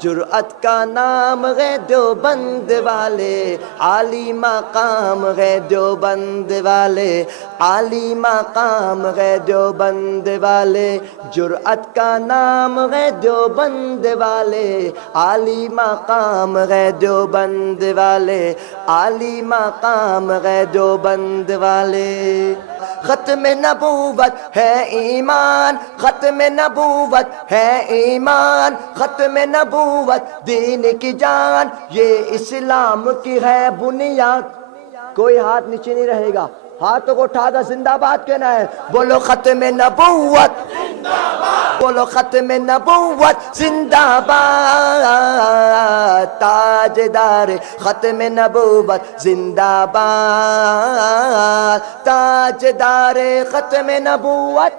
جرأت کا نام ہے دیوبند والے، عالی مقام ہے دیوبند والے، عالی مقام ہے دیوبند والے، جرأت کا نام ہے دیوبند والے، عالی مقام ہے دیوبند والے، عالی مقام ہے دیوبند والے۔ ختم نبوت ہے ایمان، ختم نبوت ہے ایمان، ختم نبوت دین کی جان، یہ اسلام کی ہے بنیاد۔ کوئی ہاتھ نیچے نہیں رہے گا، ہاتھوں کو اٹھا کر زندہ باد کہنا ہے۔ بولو ختم نبوت، بولو ختم نبوت زندہ باد، تاجدار ختم نبوت زندہ باد، تاجدار ختم نبوت۔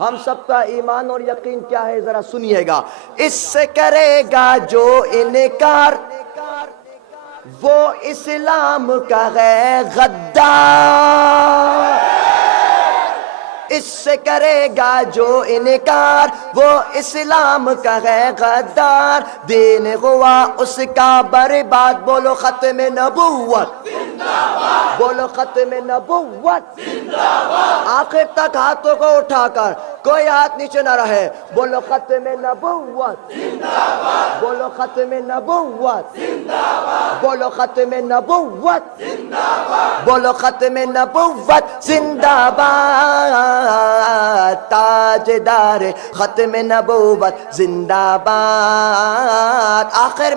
ہم سب کا ایمان اور یقین کیا ہے ذرا سنیے گا۔ اس سے کرے گا جو انکار، وہ اسلام کا ہے غدار۔ اس سے کرے گا جو انکار، وہ اسلام کا ہے غدار، دین ہوا اس کا برباد۔ بولو ختم نبوت، بولو ختم نبوت۔ آخر تک ہاتھوں کو اٹھا کر، کوئی ہاتھ نیچے نہ رہے۔ بولو ختم نبوت، بولو ختم نبوت، بولو ختم نبوت، بولو ختم نبوت زندہ باد، تاجدار ختم نبوت زندہ باد۔ آخر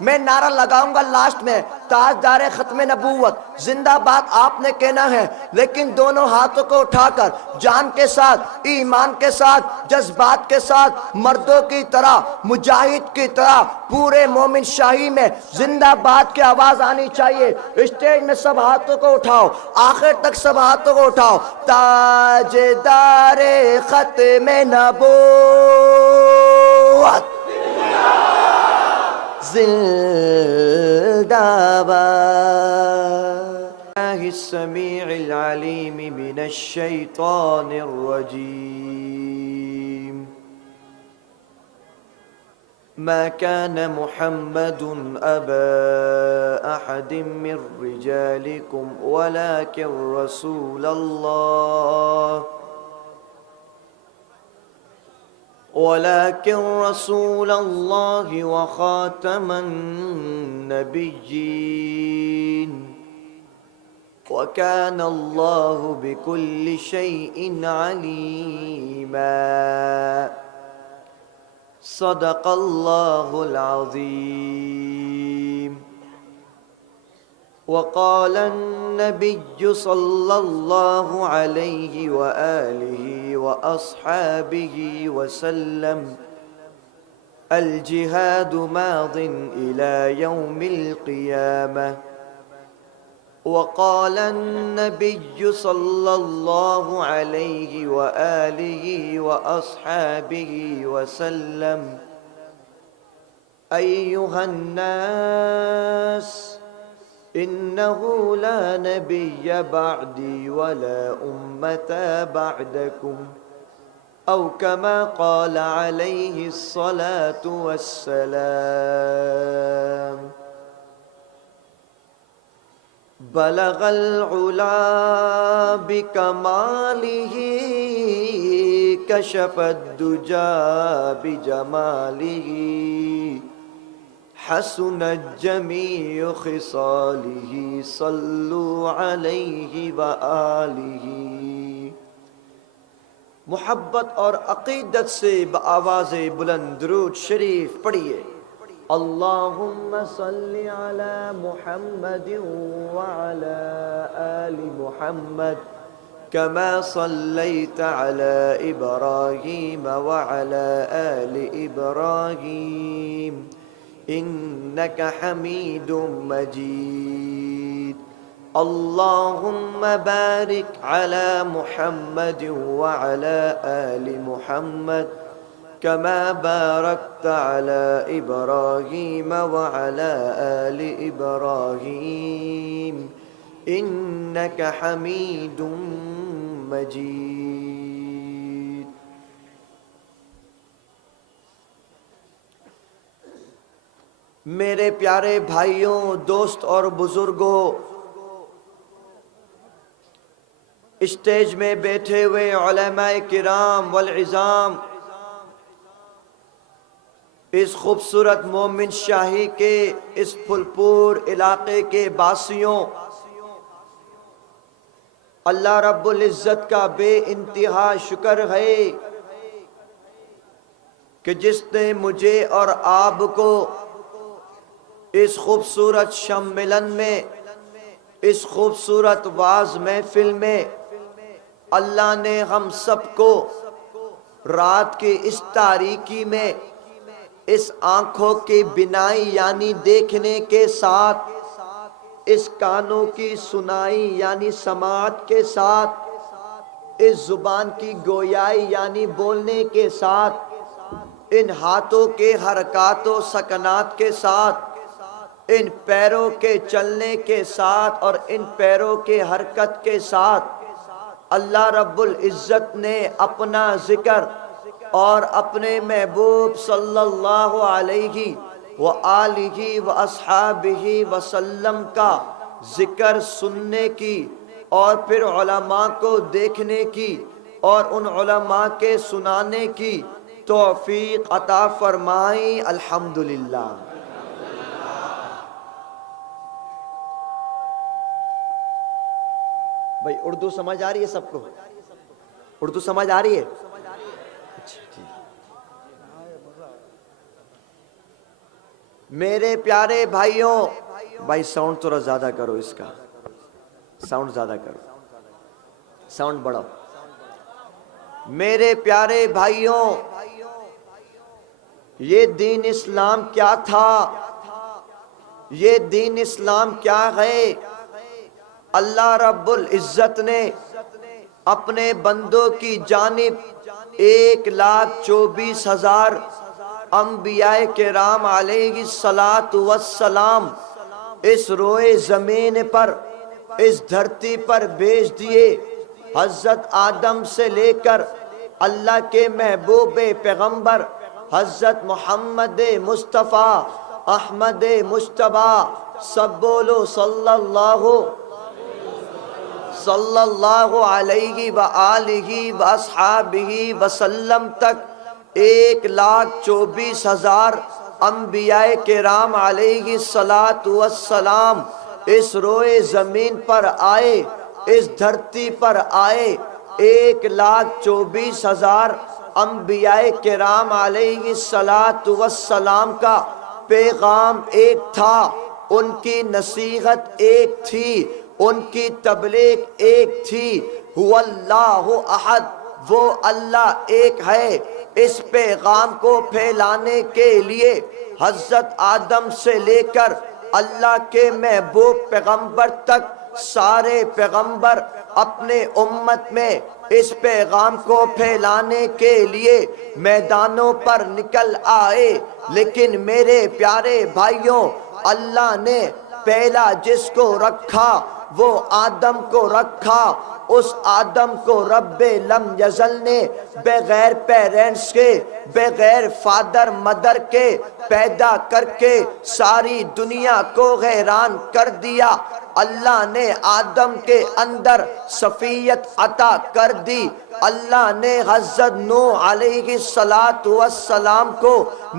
میں نعرہ لگاؤں گا لاسٹ میں، تاجدار ختم نبوت زندہ باد آپ نے کہنا ہے، لیکن دونوں ہاتھوں کو اٹھا کر جان کے ساتھ، ایمان کے ساتھ، جذبات کے ساتھ، مردوں کی طرح، مجاہد کی طرح، پورے مومن شاہی میں زندہ باد کی آواز آنی چاہیے۔ اسٹیج میں سب ہاتھوں کو اٹھاؤ، آخر تک سب ہاتھوں کو اٹھاؤ۔ تاجدار ختم نبوت زندہ باد۔ السمیع العلیم من الشیطان الرجیم۔ ما كان محمد أبا أحد من رجالكم ولكن رسول الله وخاتم النبيين، وكان الله بكل شيء عليما۔ صدق اللہ العظیم۔ وقال النبي صلى الله عليه وآله وأصحابه وسلم: الجهاد ماض إلى يوم القيامة۔ وقال النبي صلى الله عليه وآله وأصحابه وسلم: أيها الناس، إنه لا نبي بعدي ولا أمة بعدكم، أو كما قال عليه الصلاة والسلام۔ بلغ العلا بكماله، كشف الدجى بجماله، حسنت جميع خصاله، صلوا عليه وآله۔ محبت اور عقیدت سے بآواز بلند درود شریف پڑھیے۔ اللہم صل علی محمد وعلی آل محمد، كما صليت على إبراهيم وعلى آل إبراهيم إنك حميد مجيد۔ اللهم بارك على محمد وعلى آل محمد، كما باركت على إبراهيم وعلى آل إبراهيم إنك حميد مجيد۔ میرے پیارے بھائیوں، دوست اور بزرگوں، اسٹیج میں بیٹھے ہوئے علماء کرام والعظام، اس خوبصورت مومن شاہی کے اس پھلپور علاقے کے باسیوں، اللہ رب العزت کا بے انتہا شکر ہے کہ جس نے مجھے اور آپ کو اس خوبصورت شم ملن میں، اس خوبصورت واعظ محفل میں، اللہ نے ہم سب کو رات کی اس تاریکی میں اس آنکھوں کی بینائی یعنی دیکھنے کے ساتھ، اس کانوں کی سنائی یعنی سماعت کے ساتھ، اس زبان کی گویائی یعنی بولنے کے ساتھ، ان ہاتھوں کے حرکات و سکنات کے ساتھ، ان پیروں کے چلنے کے ساتھ اور ان پیروں کے حرکت کے ساتھ اللہ رب العزت نے اپنا ذکر اور اپنے محبوب صلی اللہ علیہ وآلہ واصحابہ وسلم کا ذکر سننے کی اور پھر علماء کو دیکھنے کی اور ان علماء کے سنانے کی توفیق عطا فرمائی، الحمدللہ۔ بھائی اردو سمجھ آ رہی ہے سب کو؟ اردو سمجھ آ رہی ہے؟ میرے پیارے بھائیوں، بھائی ساؤنڈ تھوڑا زیادہ کرو، اس کا ساؤنڈ زیادہ کرو، ساؤنڈ بڑھاؤ۔ میرے پیارے بھائیوں، یہ دین اسلام کیا تھا؟ یہ دین اسلام کیا ہے؟ اللہ رب العزت نے اپنے بندوں کی جانب 1,24,000 انبیاء کرام علیہ السلام اس روئے زمین پر، اس دھرتی پر بھیج دیے۔ حضرت آدم سے لے کر اللہ کے محبوب پیغمبر حضرت محمد مصطفیٰ احمد مجتبیٰ، سب بولو صلی اللہ علیہ وآلہ واصحابہ وسلم تک 1,24,000 انبیاء کرام علیہ السلام اس روئے زمین پر آئے، اس دھرتی پر آئے۔ 1,24,000 انبیاء کرام علیہ السلام کا پیغام ایک تھا، ان کی نصیحت ایک تھی، ان کی تبلیغ ایک تھی، هو اللہ احد، وہ اللہ ایک ہے۔ اس پیغام کو پھیلانے کے لیے حضرت آدم سے لے کر اللہ کے محبوب پیغمبر تک سارے پیغمبر اپنے امت میں اس پیغام کو پھیلانے کے لیے میدانوں پر نکل آئے۔ لیکن میرے پیارے بھائیوں، اللہ نے پہلا جس کو رکھا وہ آدم کو رکھا۔ اس آدم کو رب لم یزل نے بغیر پیرنٹس کے، بغیر فادر مدر کے پیدا کر کے ساری دنیا کو حیران کر دیا۔ اللہ نے آدم کے اندر صفیت عطا کر دی۔ اللہ نے حضرت نوح علیہ السلام کو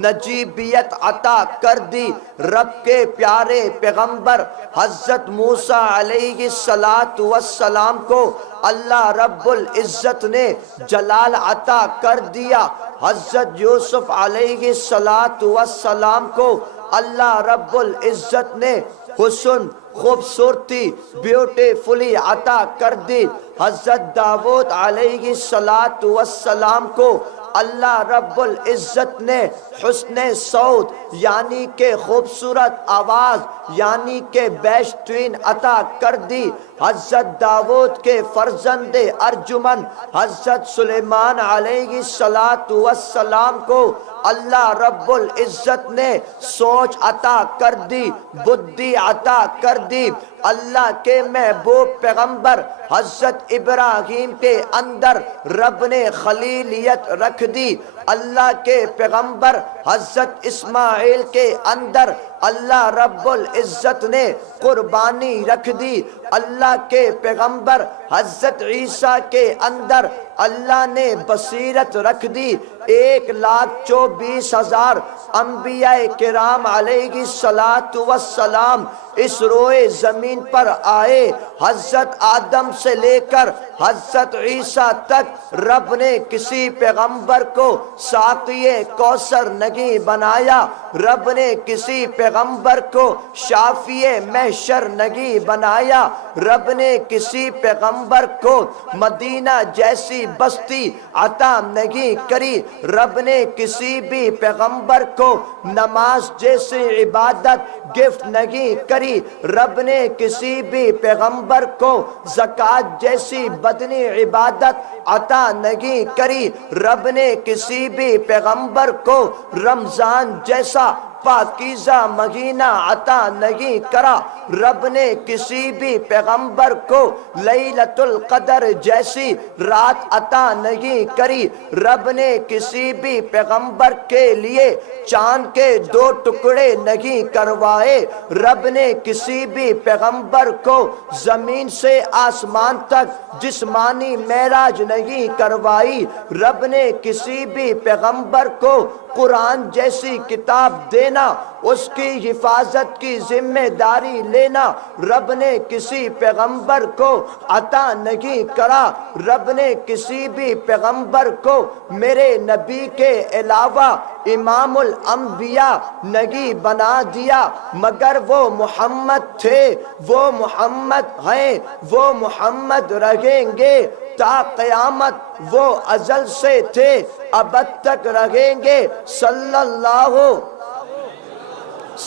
نجیبیت عطا کر دی۔ رب کے پیارے پیغمبر حضرت موسیٰ علیہ السلام کو اللہ رب العزت نے جلال عطا کر دیا۔ حضرت یوسف علیہ السلام کو اللہ رب العزت نے حسن، خوبصورتی، بیوٹیفلی عطا کر دی۔ حضرت داؤد علیہ السلام کو اللہ رب العزت نے حسن صوت یعنی کہ خوبصورت آواز یعنی کہ بیشترین عطا کر دی۔ حضرت داؤد کے فرزند ارجمن حضرت سلیمان علیہ السلام کو اللہ رب العزت نے سوچ عطا کر دی، بدھی عطا کر دی۔ اللہ کے محبوب پیغمبر حضرت ابراہیم کے اندر رب نے خلیلیت رکھ دی۔ اللہ کے پیغمبر حضرت اسماعیل کے اندر اللہ رب العزت نے قربانی رکھ دی۔ اللہ کے پیغمبر حضرت عیسیٰ کے اندر اللہ نے بصیرت رکھ دی۔ 1,24,000 انبیاء کرام علیہ السلام اس روئے زمین پر آئے۔ حضرت آدم سے لے کر حضرت عیسیٰ تک رب نے کسی پیغمبر کو ساقی کوثر نہیں بنایا، رب نے کسی پیغمبر کو شافی محشر نہیں بنایا، رب نے کسی پیغمبر کو مدینہ جیسی بستی عطا نہیں کری، رب نے کسی بھی پیغمبر کو نماز جیسی عبادت گفٹ نہیں کری، رب نے کسی بھی پیغمبر کو زکوٰۃ جیسی بدنی عبادت عطا نہیں کری، رب نے کسی بھی پیغمبر کو رمضان جیسا پاکیزہ مہینہ عطا نہیں کرا، رب نے کسی بھی پیغمبر کو لیلۃ القدر جیسی رات عطا نہیں کری، رب نے کسی بھی پیغمبر کے لیے چاند کے 2 ٹکڑے نہیں کروائے، رب نے کسی بھی پیغمبر کو زمین سے آسمان تک جسمانی معراج نہیں کروائی، رب نے کسی بھی پیغمبر کو قرآن جیسی کتاب دینا، اس کی حفاظت کی ذمہ داری لینا رب نے کسی پیغمبر کو عطا نہیں کرا، رب نے کسی بھی پیغمبر کو میرے نبی کے علاوہ امام الانبیاء نہیں بنا دیا، مگر وہ محمد تھے، وہ محمد ہیں، وہ محمد رہیں گے تا قیامت، وہ ازل سے تھے ابد تک رہیں گے، صلی اللہ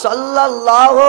علیہ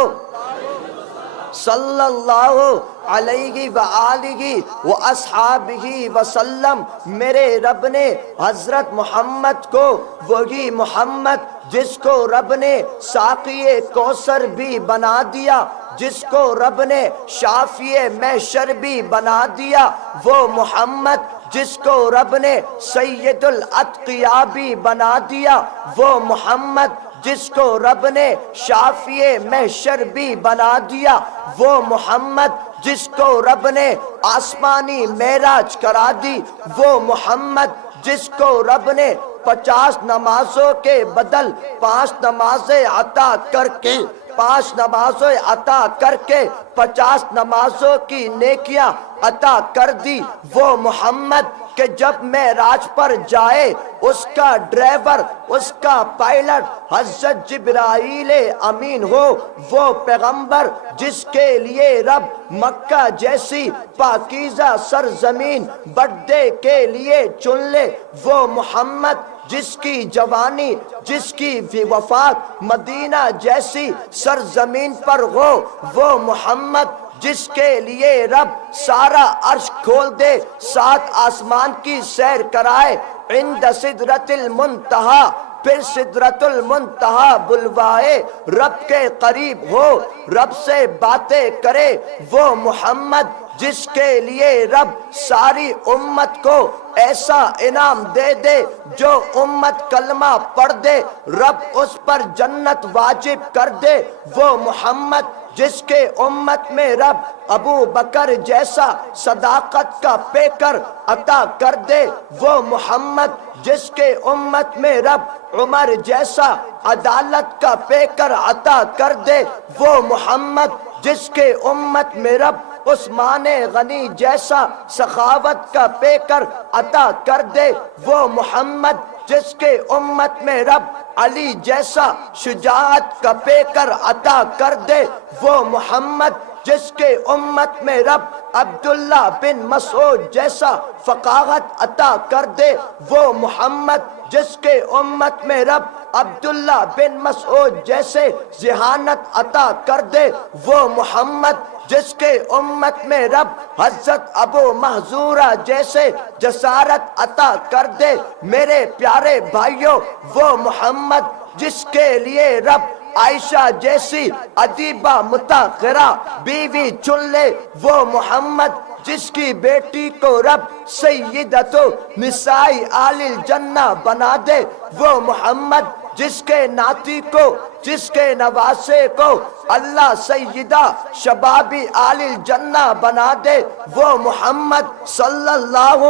وآلہ واصحابہ وسلم۔ میرے رب نے حضرت محمد کو وہی محمد جس کو رب نے ساقی کوثر بھی بنا دیا، جس کو رب نے شافی محشر بھی بنا دیا، وہ محمد جس کو رب نے سید الاتقیاء بھی بنا دیا، وہ محمد جس کو رب نے شافی محشر بھی بنا دیا، وہ محمد جس کو رب نے آسمانی معراج کرا دی، وہ محمد جس کو رب نے 50 نمازوں کے بدل 5 نمازیں عطا کر کے 5 نمازیں عطا کر کے 50 نمازوں کی نیکیاں عطا کر دی، وہ محمد کہ جب معراج پر جائے اس کا ڈرائیور، اس کا پائلٹ حضرت جبرائیل امین ہو، وہ پیغمبر جس کے لیے رب مکہ جیسی پاکیزہ سرزمین برتھ ڈے کے لیے چن لے، وہ محمد جس کی جوانی، جس کی وفات مدینہ جیسی سرزمین پر ہو، وہ محمد جس کے لیے رب سارا عرش کھول دے، 7 آسمان کی سیر کرائے، عند سدرۃ المنتہا، پھر سدرۃ المنتہا بلوائے، رب کے قریب ہو، رب سے باتیں کرے، وہ محمد جس کے لیے رب ساری امت کو ایسا انعام دے دے، جو امت کلمہ پڑھ دے رب اس پر جنت واجب کر دے، وہ محمد جس کے امت میں رب ابو بکر جیسا صداقت کا پیکر عطا کر دے، وہ محمد جس کے امت میں رب عمر جیسا عدالت کا پیکر عطا کر دے، وہ محمد جس کے امت میں رب عثمان غنی جیسا سخاوت کا پیکر عطا کر دے، وہ محمد جس کے امت میں رب علی جیسا شجاعت کا پیکر عطا کر دے، وہ محمد جس کے امت میں رب عبداللہ بن مسعود جیسا فقاہت عطا کر دے، وہ محمد جس کے امت میں رب عبداللہ بن مسعود جیسے ذہانت عطا کر دے وہ محمد جس کے امت میں رب حضرت ابو محذورہ جیسے جسارت عطا کر دے میرے پیارے بھائیوں وہ محمد جس کے لیے رب عائشہ جیسی ادیبہ متاخرہ بیوی چن لے وہ محمد جس کی بیٹی کو رب سیدتو نسائی آل الجنہ بنا دے وہ محمد جس کے ناتی کو جس کے نواسے کو اللہ سیدہ شبابی آل الجنہ بنا دے وہ محمد صلی اللہ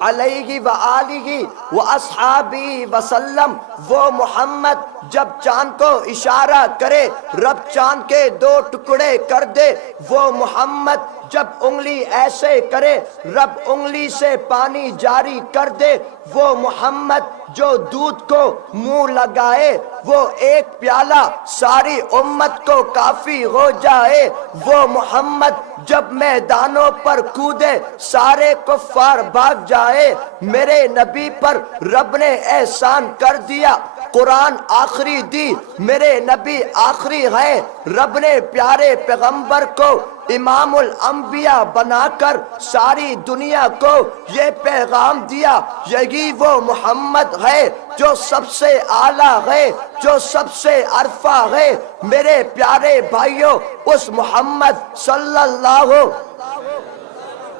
علیہ وآلہ واصحابہ وسلم وہ محمد جب چاند کو اشارہ کرے رب چاند کے دو ٹکڑے کر دے وہ محمد جب انگلی ایسے کرے رب انگلی سے پانی جاری کر دے وہ محمد جو دودھ کو منہ لگائے وہ ایک پیالہ ساری امت کو کافی ہو جائے وہ محمد جب میدانوں پر کودے سارے کفار بھاگ جائے میرے نبی پر رب نے احسان کر دیا قرآن آخری دی میرے نبی آخری ہے رب نے پیارے پیغمبر کو امام الانبیاء بنا کر ساری دنیا کو یہ پیغام دیا یہی وہ محمد ہے جو سب سے اعلیٰ ہے جو سب سے عرفہ ہے میرے پیارے بھائیوں اس محمد صلی اللہ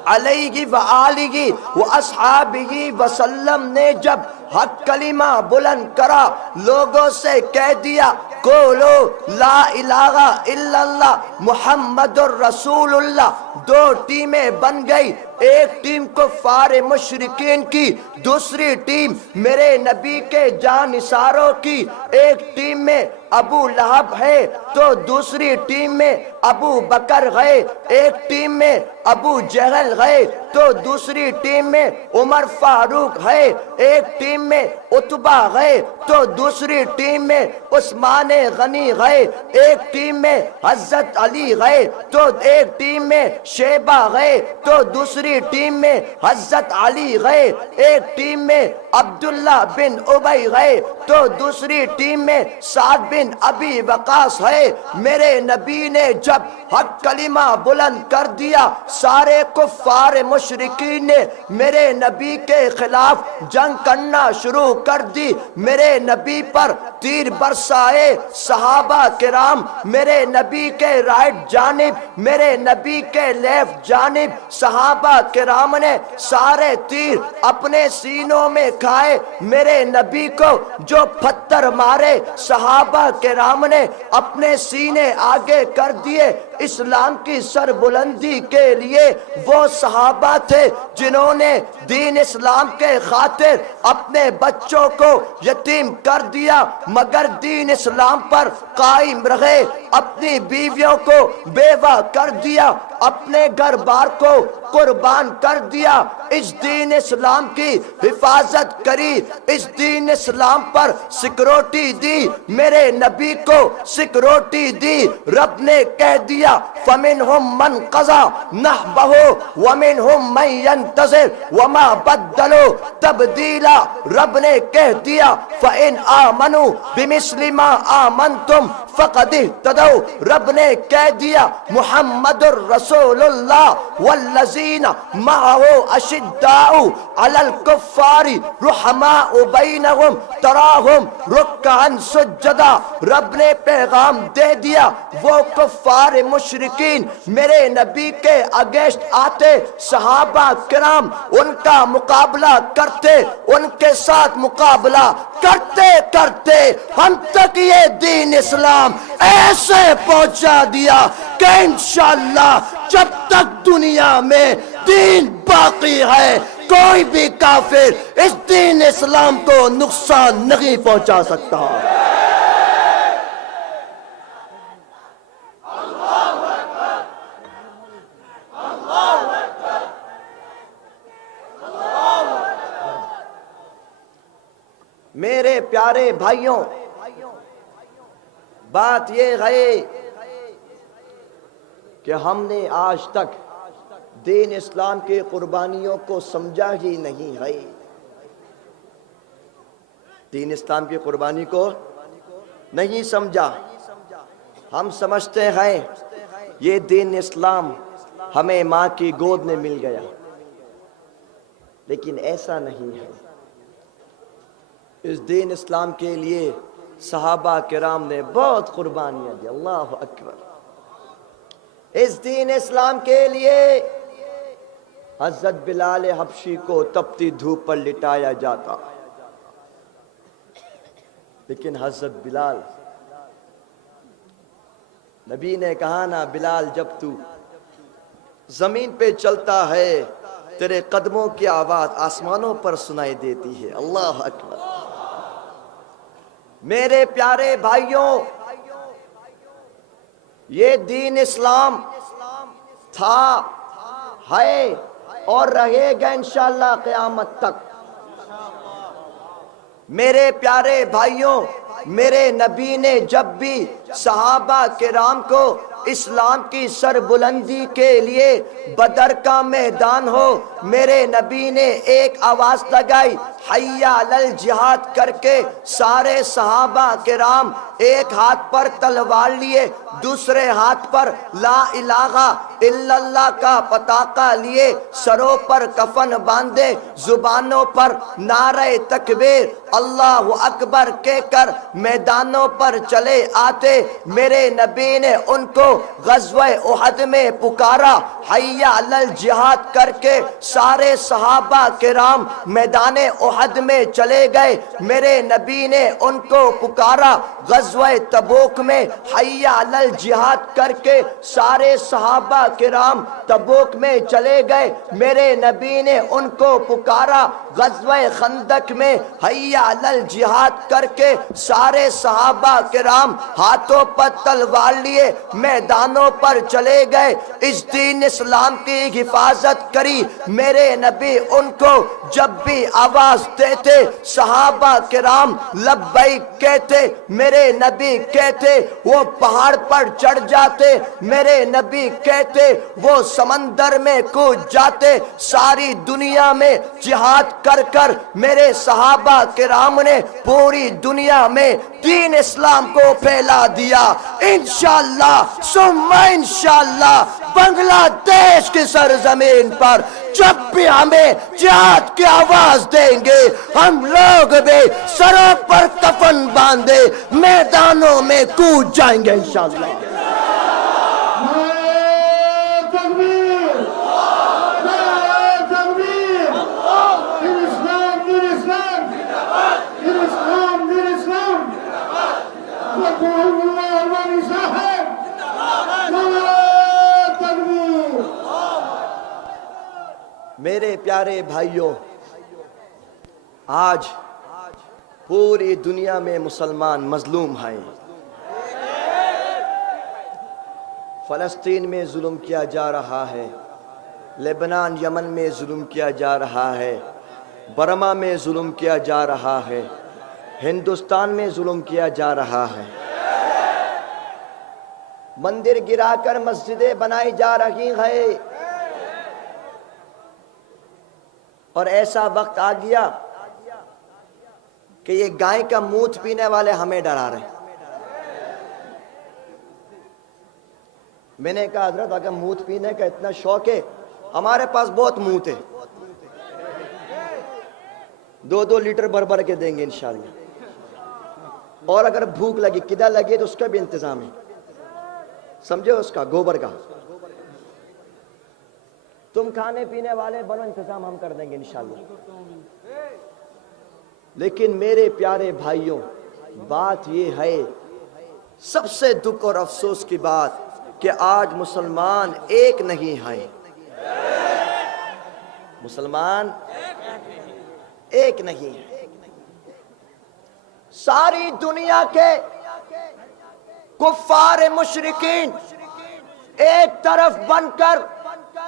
علیہ وآلہ واصحابہ وسلم نے جب حق کلمہ بلند کرا لوگوں سے کہہ دیا قولو لا الہ الا اللہ محمد الرسول اللہ دو ٹیمیں بن گئی ایک ٹیم کفار مشرکین کی دوسری ٹیم میرے نبی کے جانثاروں کی ایک ٹیم میں ابو لہب ہے تو دوسری ٹیم میں ابو بکر ہے ایک ٹیم میں ابو جہل ہے تو دوسری ٹیم میں عمر فاروق ہے ایک ٹیم میں عتبہ ہے تو دوسری ٹیم میں عثمان غنی ہے ایک ٹیم میں حضرت علی ہے تو ایک ٹیم میں شیبہ ہے تو دوسری ٹیم میں حضرت علی ہے ایک ٹیم میں عبداللہ بن ابی ہے تو دوسری ٹیم میں سعد بن ابی وقاص ہے میرے نبی نے جب حق کلمہ بلند کر دیا سارے کفار مشرکین نے میرے نبی کے خلاف جنگ کرنا شروع کر دی میرے نبی پر تیر برسائے صحابہ کرام میرے نبی کے رائٹ جانب میرے نبی کے لیفٹ جانب صحابہ کرام نے سارے تیر اپنے سینوں میں کھائے میرے نبی کو جو پتھر مارے صحابہ کرام نے اپنے سینے آگے کر دیے اسلام کی سر بلندی کے لیے وہ صحابہ تھے جنہوں نے دین اسلام کے خاطر اپنے بچوں کو یتیم کر دیا مگر دین اسلام پر قائم رہے اپنی بیویوں کو بیوہ کر دیا اپنے گھر بار کو قربان کر دیا اس دین اسلام کی حفاظت کری اس دین اسلام پر سیکورٹی دی میرے نبی کو سیکورٹی دی رب نے کہہ دیا فَمِنْهُمْ مَنْ قَضَى نَحْبَهُ وَمِنْهُمْ مَنْ يَنْتَظِرُ وَمَا بَدَّلُوا تَبْدِيلًا رب نے کہہ دیا فَإِنْ آمَنُوا بِمِثْلِ مَا آمَنْتُمْ فَقَدِ اهْتَدَوْا رب نے کہہ دیا محمد الرسول اللہ والذین معه اشداء علی الکفار رحماء بینہم تراہم رکعا سجدا رب نے پیغام دے دیا وہ کفار مشرکین میرے نبی کے اگینسٹ آتے صحابہ کرام ان کا مقابلہ کرتے ان کے ساتھ مقابلہ کرتے کرتے ہم تک یہ دین اسلام ایسے پہنچا دیا کہ انشاءاللہ جب تک دنیا میں دین باقی ہے کوئی بھی کافر اس دین اسلام کو نقصان نہیں پہنچا سکتا میرے پیارے بھائیوں بات یہ ہے کہ ہم نے آج تک دین اسلام کے قربانیوں کو سمجھا ہی نہیں ہے. دین اسلام کی قربانی کو نہیں سمجھا. ہم سمجھتے ہیں یہ دین اسلام ہمیں ماں کی گود میں مل گیا، لیکن ایسا نہیں ہے. اس دین اسلام کے لیے صحابہ کرام نے بہت قربانیاں دی. اللہ اکبر. اس دین اسلام کے لیے حضرت بلال حبشی کو تپتی دھوپ پر لٹایا جاتا، لیکن حضرت بلال، نبی نے کہا نا بلال جب تو زمین پہ چلتا ہے تیرے قدموں کی آواز آسمانوں پر سنائی دیتی ہے. اللہ اکبر. میرے پیارے بھائیوں، یہ دین اسلام تھا، ہے اور رہے گا انشاءاللہ قیامت تک. میرے پیارے بھائیوں، میرے نبی نے جب بھی صحابہ کرام کو اسلام کی سربلندی کے لیے بدر کا میدان ہو، میرے نبی نے ایک آواز لگائی حی علی الجہاد کر کے سارے صحابہ کرام ایک ہاتھ پر تلوار لیے، دوسرے ہاتھ پر لا الہ الا اللہ کا پتاقہ لیے، سروں پر کفن باندھے، زبانوں پر نعرہ تکبیر اللہ اکبر کہہ کر میدانوں پر چلے آتے. میرے نبی نے ان کو غزوہ احد میں پکارا، حی علی الجہاد کر کے سارے صحابہ کرام میدان احد میں چلے گئے. میرے نبی نے ان کو پکارا غزوہ تبوک میں، حی علی الجہاد کر کے سارے صحابہ کرام تبوک میں چلے گئے. میرے نبی نے ان کو پکارا غزوہ خندق میں، حی علی الجہاد کر کے سارے صحابہ کرام ہاتھوں پر تلوار لیے میدانوں پر چلے گئے. اس دین اسلام کی حفاظت کری. میرے نبی ان کو جب بھی آواز دیتے صحابہ کرام لبیک کہتے، میرے نبی کہتے وہ پہاڑ پر چڑھ جاتے، میرے نبی کہتے وہ سمندر میں کود جاتے. ساری دنیا میں جہاد کر کر میرے صحابہ کرام نے پوری دنیا میں دین اسلام کو پھیلا دیا. انشاءاللہ ثم انشاءاللہ بنگلہ دیش کی سرزمین پر جب بھی ہمیں جہاد کی آواز دیں گے، ہم لوگ بھی سروں پر کفن باندھے میدانوں میں کود جائیں گے انشاءاللہ. میرے پیارے بھائیوں، آج پوری دنیا میں مسلمان مظلوم ہیں. فلسطین میں ظلم کیا جا رہا ہے، لبنان یمن میں ظلم کیا جا رہا ہے، برما میں ظلم کیا جا رہا ہے، ہندوستان میں ظلم کیا جا رہا ہے. مندر گرا کر مسجدیں بنائی جا رہی ہیں، اور ایسا وقت آ گیا کہ یہ گائے کا مونت پینے والے ہمیں ڈرا رہے ہیں. میں نے کہا حضرت اگر مونت پینے کا اتنا شوق ہے، ہمارے پاس بہت مونت ہے، 2 لیٹر بھر بھر کے دیں گے انشاءاللہ. اور اگر بھوک لگی کدھر لگی تو اس کا بھی انتظام ہے، سمجھے، اس کا گوبر کا. تم کھانے پینے والے بنو، انتظام ہم کر دیں گے انشاءاللہ. لیکن میرے پیارے بھائیوں، بات یہ ہے، سب سے دکھ اور افسوس کی بات کہ آج مسلمان ایک نہیں ہیں. مسلمان ایک نہیں ہیں. ساری دنیا کے کفار مشرکین ایک طرف بن کر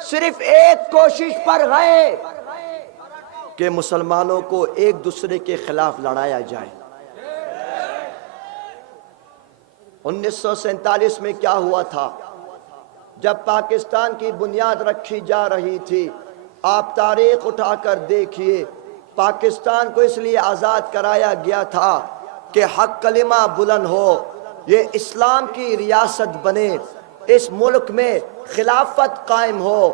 صرف ایک کوشش پر گئے کہ مسلمانوں کو ایک دوسرے کے خلاف لڑایا جائے. 1947 میں کیا ہوا تھا جب پاکستان کی بنیاد رکھی جا رہی تھی، آپ تاریخ اٹھا کر دیکھیے، پاکستان کو اس لیے آزاد کرایا گیا تھا کہ حق کلمہ بلند ہو، یہ اسلام کی ریاست بنے، اس ملک میں خلافت قائم ہو۔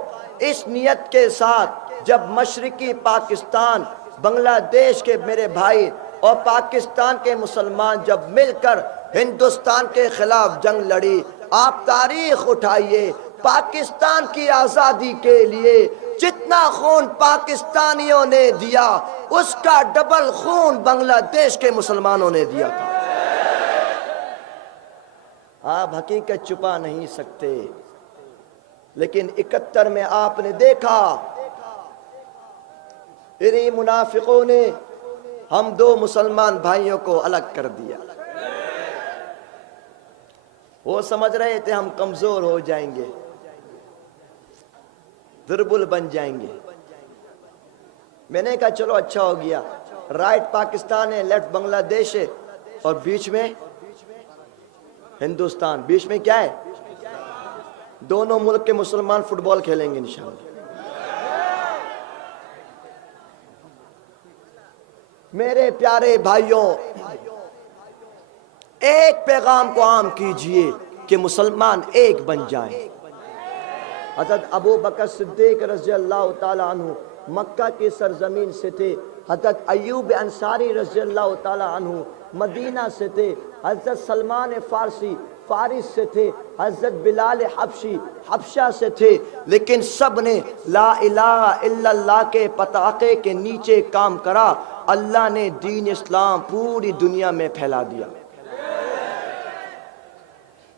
اس نیت کے ساتھ جب مشرقی پاکستان، بنگلہ دیش کے میرے بھائی اور پاکستان کے مسلمان جب مل کر ہندوستان کے خلاف جنگ لڑی، آپ تاریخ اٹھائیے، پاکستان کی آزادی کے لیے جتنا خون پاکستانیوں نے دیا اس کا ڈبل خون بنگلہ دیش کے مسلمانوں نے دیا تھا۔ آپ حقیقت چھپا نہیں سکتے، لیکن 71 میں آپ نے دیکھا انہی منافقوں نے ہم دو مسلمان بھائیوں کو الگ کر دیا۔ وہ سمجھ رہے تھے ہم کمزور ہو جائیں گے، دربل بن جائیں گے۔ میں نے کہا چلو اچھا ہو گیا، رائٹ پاکستان ہے، لیفٹ بنگلہ دیش ہے، اور بیچ میں ہندوستان، بیچ میں کیا ہے؟ دونوں ملک کے مسلمان فٹ بال کھیلیں گے انشاءاللہ۔ میرے پیارے بھائیوں، ایک پیغام کو عام کیجئے کہ مسلمان ایک بن جائیں۔ حضرت ابو بکر صدیق رضی اللہ تعالی عنہ مکہ کی سرزمین سے تھے، حضرت ایوب انصاری رضی اللہ تعالی عنہ مدینہ سے تھے، حضرت سلمان فارسی فارس سے تھے، حضرت بلال حبشی حبشہ سے تھے، لیکن سب نے لا الہ الا اللہ کے پتاقے کے نیچے کام کرا۔ اللہ نے دین اسلام پوری دنیا میں پھیلا دیا۔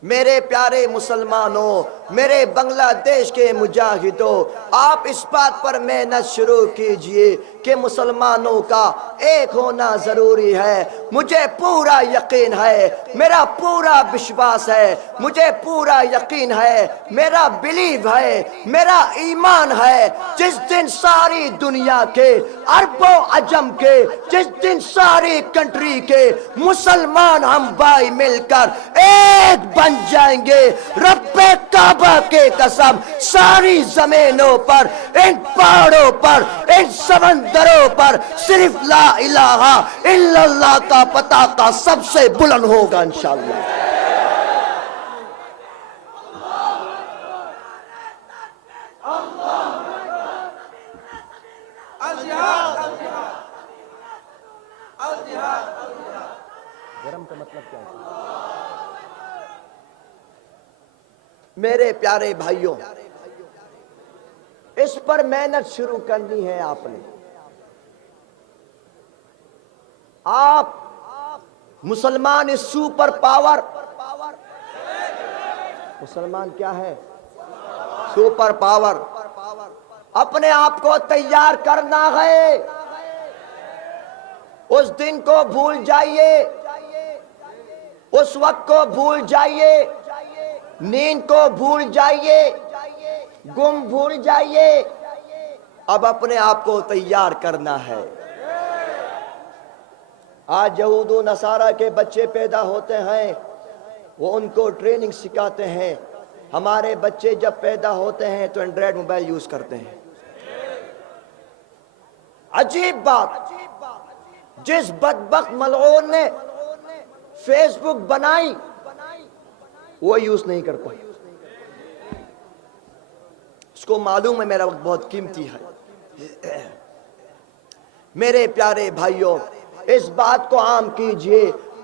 میرے پیارے مسلمانوں، میرے بنگلہ دیش کے مجاہدوں، آپ اس بات پر محنت شروع کیجئے کہ مسلمانوں کا ایک ہونا ضروری ہے۔ مجھے پورا یقین ہے، میرا پورا وشواس ہے، مجھے پورا یقین ہے، میرا بلیو ہے، میرا ایمان ہے، جس دن ساری دنیا کے عرب و عجم کے، جس دن ساری کنٹری کے مسلمان ہم بھائی مل کر ایک بن جائیں گے، رب کعبہ کے قسم ساری زمینوں پر، ان پہاڑوں پر، ان سمندروں پر صرف لا الہ الا اللہ کا پتاقہ سب سے بلند ہوگا انشاءاللہ۔ گرم کا مطلب کیا ہے؟ میرے پیارے بھائیوں، اس پر محنت شروع کرنی ہے آپ نے۔ آپ مسلمان اس سپر پاور، مسلمان کیا ہے؟ سپر پاور، اپنے آپ کو تیار کرنا ہے۔ اس دن کو بھول جائیے، اس وقت کو بھول جائیے، نیند کو بھول جائیے، گم بھول جائیے، اب اپنے آپ کو تیار کرنا ہے۔ آج یہود و نصارہ کے بچے پیدا ہوتے ہیں، وہ ان کو ٹریننگ سکھاتے ہیں۔ ہمارے بچے جب پیدا ہوتے ہیں تو اینڈرائیڈ موبائل یوز کرتے ہیں۔ عجیب بات، جس بدبخت ملعون نے فیس بک بنائی وہ یوز نہیں کرتا۔ اس کو معلوم ہے میرا وقت بہت قیمتی ہے۔ میرے پیارے بھائیوں، اس بات کو عام کیجئے،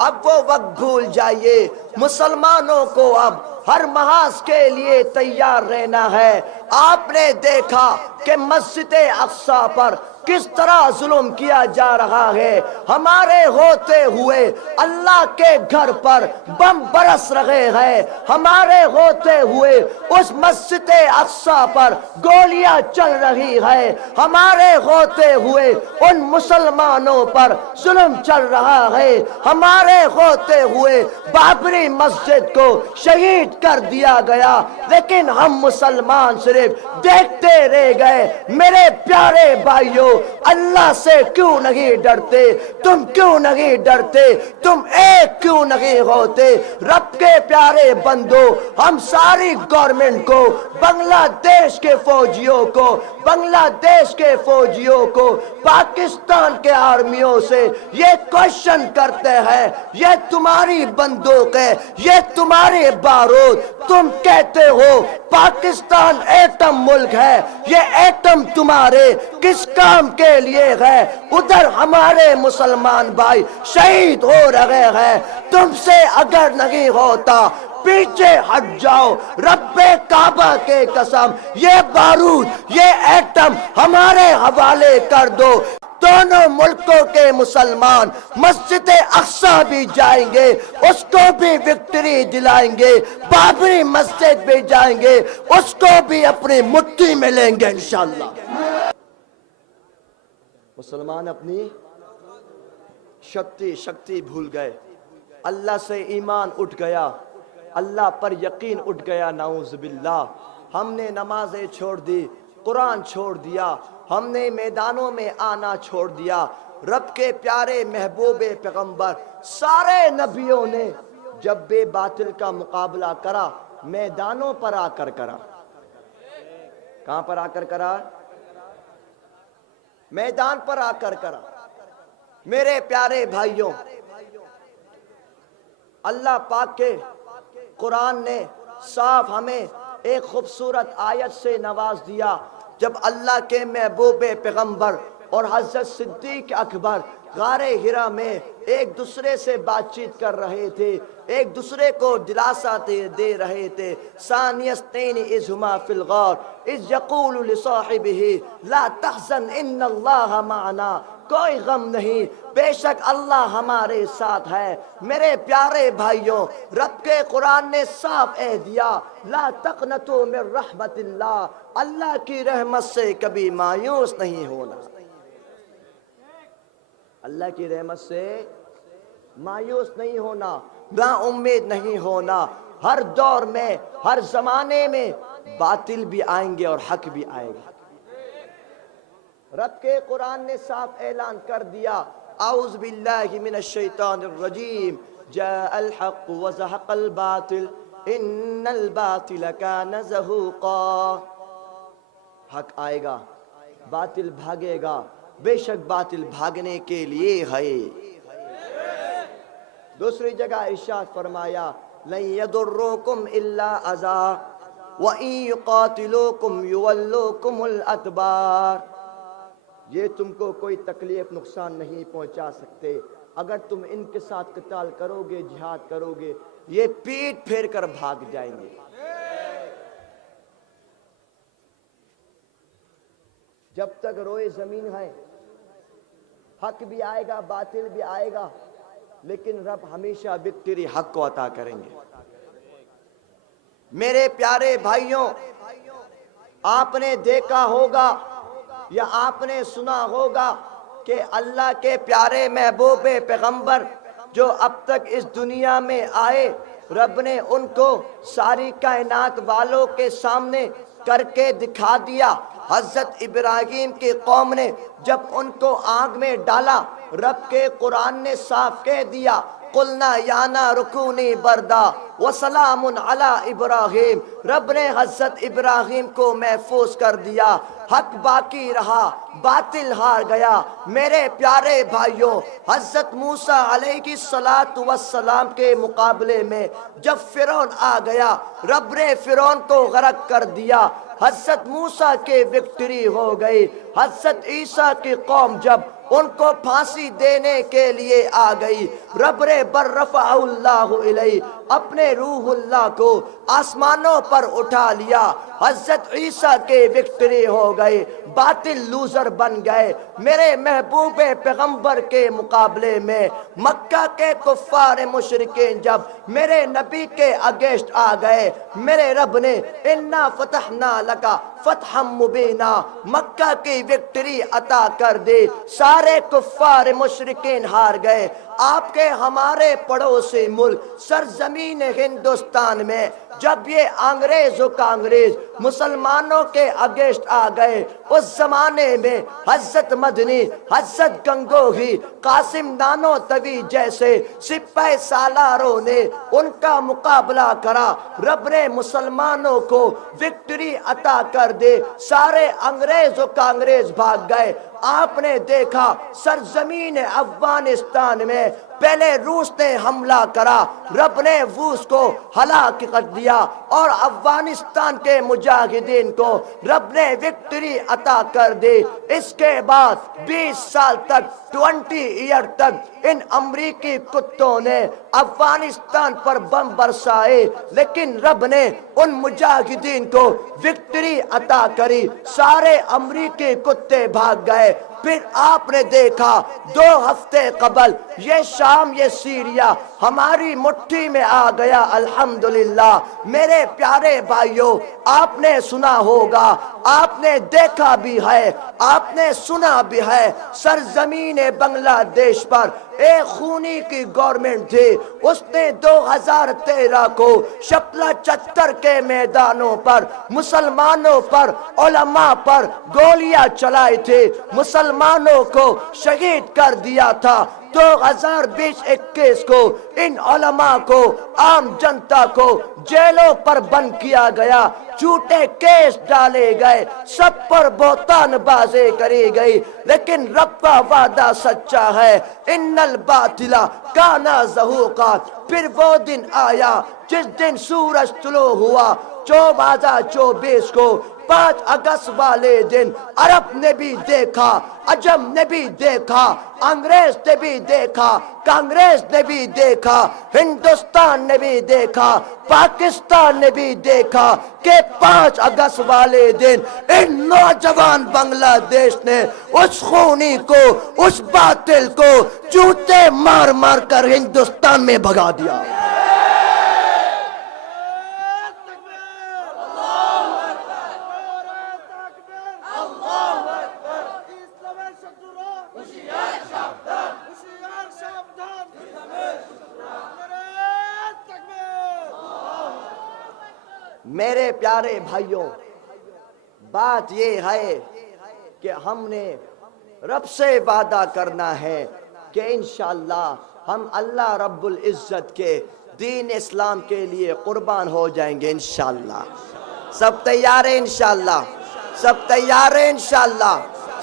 اب وہ وقت بھول جائیے، مسلمانوں کو اب ہر محاذ کے لیے تیار رہنا ہے۔ آپ نے دیکھا کہ مسجد اقصی پر کس طرح ظلم کیا جا رہا ہے، ہمارے ہوتے ہوئے اللہ کے گھر پر بم برس رہے ہیں، ہمارے ہوتے ہوئے اس مسجد اقصی پر گولیاں چل رہی ہے، ہمارے ہوتے ہوئے ان مسلمانوں پر ظلم چل رہا ہے، ہمارے ہوتے ہوئے بابری مسجد کو شہید کر دیا گیا، لیکن ہم مسلمان صرف دیکھتے رہ گئے۔ میرے پیارے بھائیوں، اللہ سے کیوں نہیں ڈرتے؟ تم کیوں نہیں ڈرتے؟ تم ایک کیوں نہیں ہوتے؟ رب کے پیارے بندو، ہم ساری گورنمنٹ کو، بنگلہ دیش کے فوجیوں کو، بنگلہ دیش کے فوجیوں کو، پاکستان کے آرمیوں سے یہ کوشچن کرتے ہیں، یہ تمہاری بندوق ہے، یہ تمہاری بارود، تم کہتے ہو پاکستان ایٹم ملک ہے، یہ ایٹم تمہارے کس کام کے لیے ہے؟ ادھر ہمارے مسلمان بھائی شہید ہو رہے ہیں، تم سے اگر نہیں ہوتا پیچھے ہٹ جاؤ، رب کعبہ کے قسم یہ بارود، یہ ایٹم ہمارے حوالے کر دو، دونوں ملکوں کے مسلمان مسجد اقصی بھی جائیں گے، اس کو بھی وکٹری دلائیں گے، بابری مسجد بھی جائیں گے، اس کو بھی اپنی مٹھی میں لیں گے انشاءاللہ۔ مسلمان اپنی شکتی بھول گئے، اللہ سے ایمان اٹھ گیا، اللہ پر یقین اٹھ گیا، نعوذ باللہ۔ ہم نے نمازیں چھوڑ دی، قرآن چھوڑ دیا، ہم نے میدانوں میں آنا چھوڑ دیا۔ رب کے پیارے محبوب پیغمبر سارے نبیوں نے جب بے باطل کا مقابلہ کرا، میدانوں پر آ کر کرا۔ کہاں پر آ کر کرا؟ میدان پر آ کر کرا۔ میرے پیارے بھائیوں، اللہ پاک کے قرآن نے صاف ہمیں ایک خوبصورت آیت سے نواز دیا، جب اللہ کے محبوب پیغمبر اور حضرت صدیق اکبر غار حرا میں ایک دوسرے سے بات چیت کر رہے تھے، ایک دوسرے کو دلاسا دے رہے تھے۔ ثانی اثنین اذ ہما فی الغار اذ یقول لصاحبہ لا تحزن ان اللہ معنا، کوئی غم نہیں، بے شک اللہ ہمارے ساتھ ہے۔ میرے پیارے بھائیوں، رب کے قرآن نے صاف کہہ دیا، لا تقنطوا من رحمت اللہ، اللہ کی رحمت سے کبھی مایوس نہیں ہونا، اللہ کی رحمت سے مایوس نہیں ہونا، نا امید نہیں ہونا۔ ہر دور میں، ہر زمانے میں باطل بھی آئیں گے اور حق بھی آئے گا۔ رب کے قرآن نے صاف اعلان کر دیا، اعوذ باللہ من الشیطان الرجیم، جاء الحق وزهق الباطل ان الباطل کان زہوقا۔ حق آئے گا، باطل بھاگے گا، بے شک باطل بھاگنے کے لیے ہے۔ دوسری جگہ ارشاد فرمایا، لن یضرکم الا اذى وان یقاتلوکم یولوکم الادبار، یہ تم کو کوئی تکلیف نقصان نہیں پہنچا سکتے، اگر تم ان کے ساتھ قتال کرو گے، جہاد کرو گے، یہ پیٹ پھیر کر بھاگ جائیں گے۔ جب تک روئے زمین ہے، حق بھی آئے گا، باطل بھی آئے گا، لیکن رب ہمیشہ وکٹری حق کو عطا کریں گے۔ میرے پیارے بھائیوں، آپ نے دیکھا ہوگا یا آپ نے سنا ہوگا کہ اللہ کے پیارے محبوب پیغمبر جو اب تک اس دنیا میں آئے، رب نے ان کو ساری کائنات والوں کے سامنے کر کے دکھا دیا۔ حضرت ابراہیم کی قوم نے جب ان کو آگ میں ڈالا، رب کے قرآن نے صاف کہہ دیا، قلنا یا نار کونی بردا وسلام علی ابراہیم، رب نے حضرت ابراہیم کو محفوظ کر دیا، حق باقی رہا، باطل ہار گیا۔ میرے پیارے بھائیوں، حضرت موسیٰ علیہ السلام کے مقابلے میں جب فرعون آ گیا، رب نے فرعون کو غرق کر دیا، حضرت موسیٰ کے وکٹری ہو گئی۔ حضرت عیسیٰ کی قوم جب ان کو پھانسی دینے کے لیے آ گئی، رب نے برفع اللہ علیہ اپنے روح اللہ کو آسمانوں پر اٹھا لیا، حضرت عیسیٰ کے وکٹری ہو گئی، باطل لوزر بن گئے۔ میرے محبوب پیغمبر کے مقابلے میں مکہ کے کفار مشرکین جب میرے نبی کے اگینسٹ آ گئے، میرے رب نے انا فتحنا لکا فتحا مبینا، مکہ کی وکٹری عطا کر دی، سارے کفار مشرکین ہار گئے۔ آپ کے ہمارے پڑوسی ملک سرزمین سرزمین ہندوستان میں جب یہ انگریز و کانگریز مسلمانوں کے اگینسٹ آ گئے، اس زمانے میں حضرت مدنی، حضرت گنگوہی، قاسم نانوتوی جیسے سپاہی سالاروں نے ان کا مقابلہ کرا۔ رب نے مسلمانوں کو وکٹری عطا کر دے، سارے انگریز و کانگریز بھاگ گئے۔ آپ نے دیکھا سرزمین افغانستان میں پہلے روس نے حملہ کرا، رب نے روس کو ہلاک کر دیا اور افغانستان کے مجاہدین کو رب نے وکٹری عطا کر دی۔ اس کے بعد 20 سال تک، 20 ایئر تک ان امریکی کتوں نے افغانستان پر بم برسائے، لیکن رب نے ان مجاہدین کو وکٹری عطا کری، سارے امریکی کتے بھاگ گئے۔ پھر آپ نے دیکھا 2 ہفتے قبل یہ شام، یہ سیریا ہماری مٹھی میں آ گیا، الحمدللہ۔ میرے پیارے بھائیوں، آپ نے سنا ہوگا، آپ نے دیکھا بھی ہے، آپ نے سنا بھی ہے، سرزمین بنگلہ دیش پر ایک خونی کی گورنمنٹ تھی، اس نے 2013 کو شپلا چتر کے میدانوں پر مسلمانوں پر، علماء پر گولیاں چلائی تھی، مسلمانوں کو شہید کر دیا تھا۔ 2020-21 کو ان علماء کو، عام جنتا کو جیلوں پر بند کیا گیا، جھوٹے کیس ڈالے گئے، سب پر بہتان بازی کری گئی، لیکن رب کا وعدہ سچا ہے، ان الباطل کان زہوقا۔ پھر وہ دن آیا جس دن سورج طلوع ہوا 2024 کو، 5 اگست والے دن عرب نے بھی دیکھا، عجم نے بھی دیکھا، انگریز نے بھی دیکھا، کانگریس نے بھی دیکھا، ہندوستان نے بھی دیکھا، پاکستان نے بھی دیکھا کہ 5 اگست والے دن ان نوجوان بنگلہ دیش نے اس خونی کو، اس باطل کو جوتے مار مار کر ہندوستان میں بھگا دیا۔ میرے پیارے بھائیوں، بات یہ ہے کہ ہم نے رب سے وعدہ کرنا ہے کہ انشاءاللہ ہم اللہ رب العزت کے دین اسلام کے لیے قربان ہو جائیں گے انشاءاللہ۔ سب تیار ہیں انشاءاللہ؟ سب تیار ہیں انشاءاللہ؟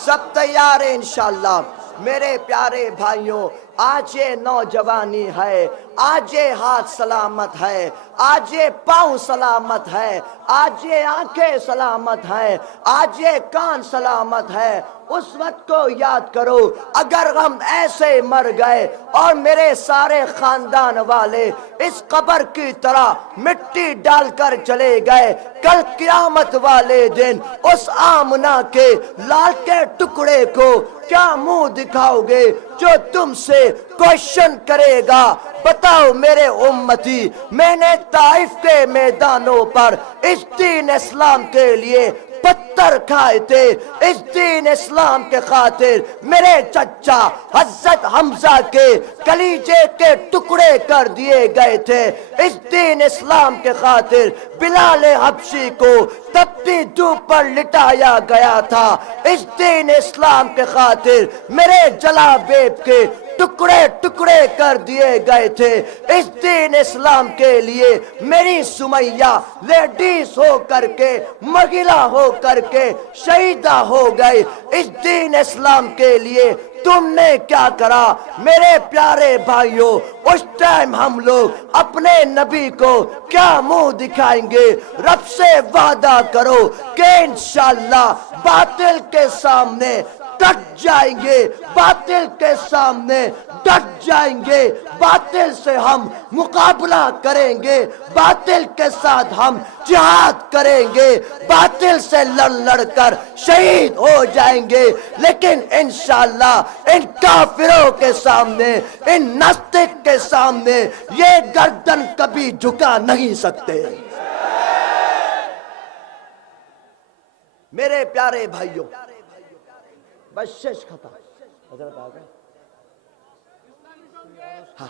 سب تیار ہیں انشاءاللہ؟ میرے پیارے بھائیوں، آج یہ نوجوانی ہے، آج یہ ہاتھ سلامت ہے، آج یہ پاؤں سلامت ہے، آج یہ آنکھیں سلامت ہیں، آج یہ کان سلامت ہے۔ اس وقت کو یاد کرو، اگر ہم ایسے مر گئے اور میرے سارے خاندان والے اس قبر کی طرح مٹی ڈال کر چلے گئے، کل قیامت والے دن اس آمنہ کے لال کے ٹکڑے کو کیا منہ دکھاؤ گے جو تم سے کوشچن کرے گا؟ بتاؤ میرے امتی، میں نے طائف کے میدانوں پر اس دین اسلام کے لیے پتھر کھائے تھے، اس دین اسلام کے خاطر میرے چچا حضرت حمزہ کے کلیجے کے ٹکڑے کر دیے گئے تھے، اس دین اسلام کے خاطر بلال حبشی کو تپتی دھوپ پر لٹایا گیا تھا، اس دین اسلام کے خاطر میرے جلابیب کے ٹکڑے ٹکڑے کر دیے گئے تھے، اس دین اسلام کے لیے میری سمیہ لیڈیز ہو کر کے، مغیلہ ہو کر کے شہیدہ ہو گئی، اس دین اسلام کے لیے تم نے کیا کرا؟ میرے پیارے بھائیوں، اس ٹائم ہم لوگ اپنے نبی کو کیا منہ دکھائیں گے؟ رب سے وعدہ کرو کہ انشاءاللہ باطل کے سامنے ڈٹ جائیں گے، باطل کے سامنے ڈٹ جائیں گے، باطل سے ہم مقابلہ کریں گے، باطل کے ساتھ ہم جہاد کریں گے، باطل سے لڑ لڑ کر شہید ہو جائیں گے، لیکن انشاءاللہ ان کافروں کے سامنے، ان ناستک کے سامنے یہ گردن کبھی جھکا نہیں سکتے۔ میرے پیارے بھائیوں، بس شش ختم، حضرت آ گئے، ہاں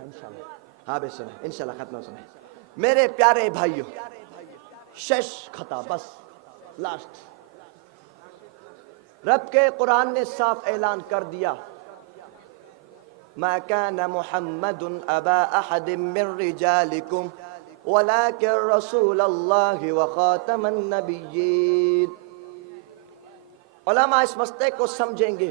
انشاءاللہ ہاں بے سنیں انشاءاللہ ختم سنیں میرے پیارے بھائیوں شش خطا بس لاسٹ رب کے قرآن نے صاف اعلان کر دیا ما كان محمد ابا احد من رجالكم ولكن رسول الله وخاتم النبيين علماء اس مسئلے کو سمجھیں گے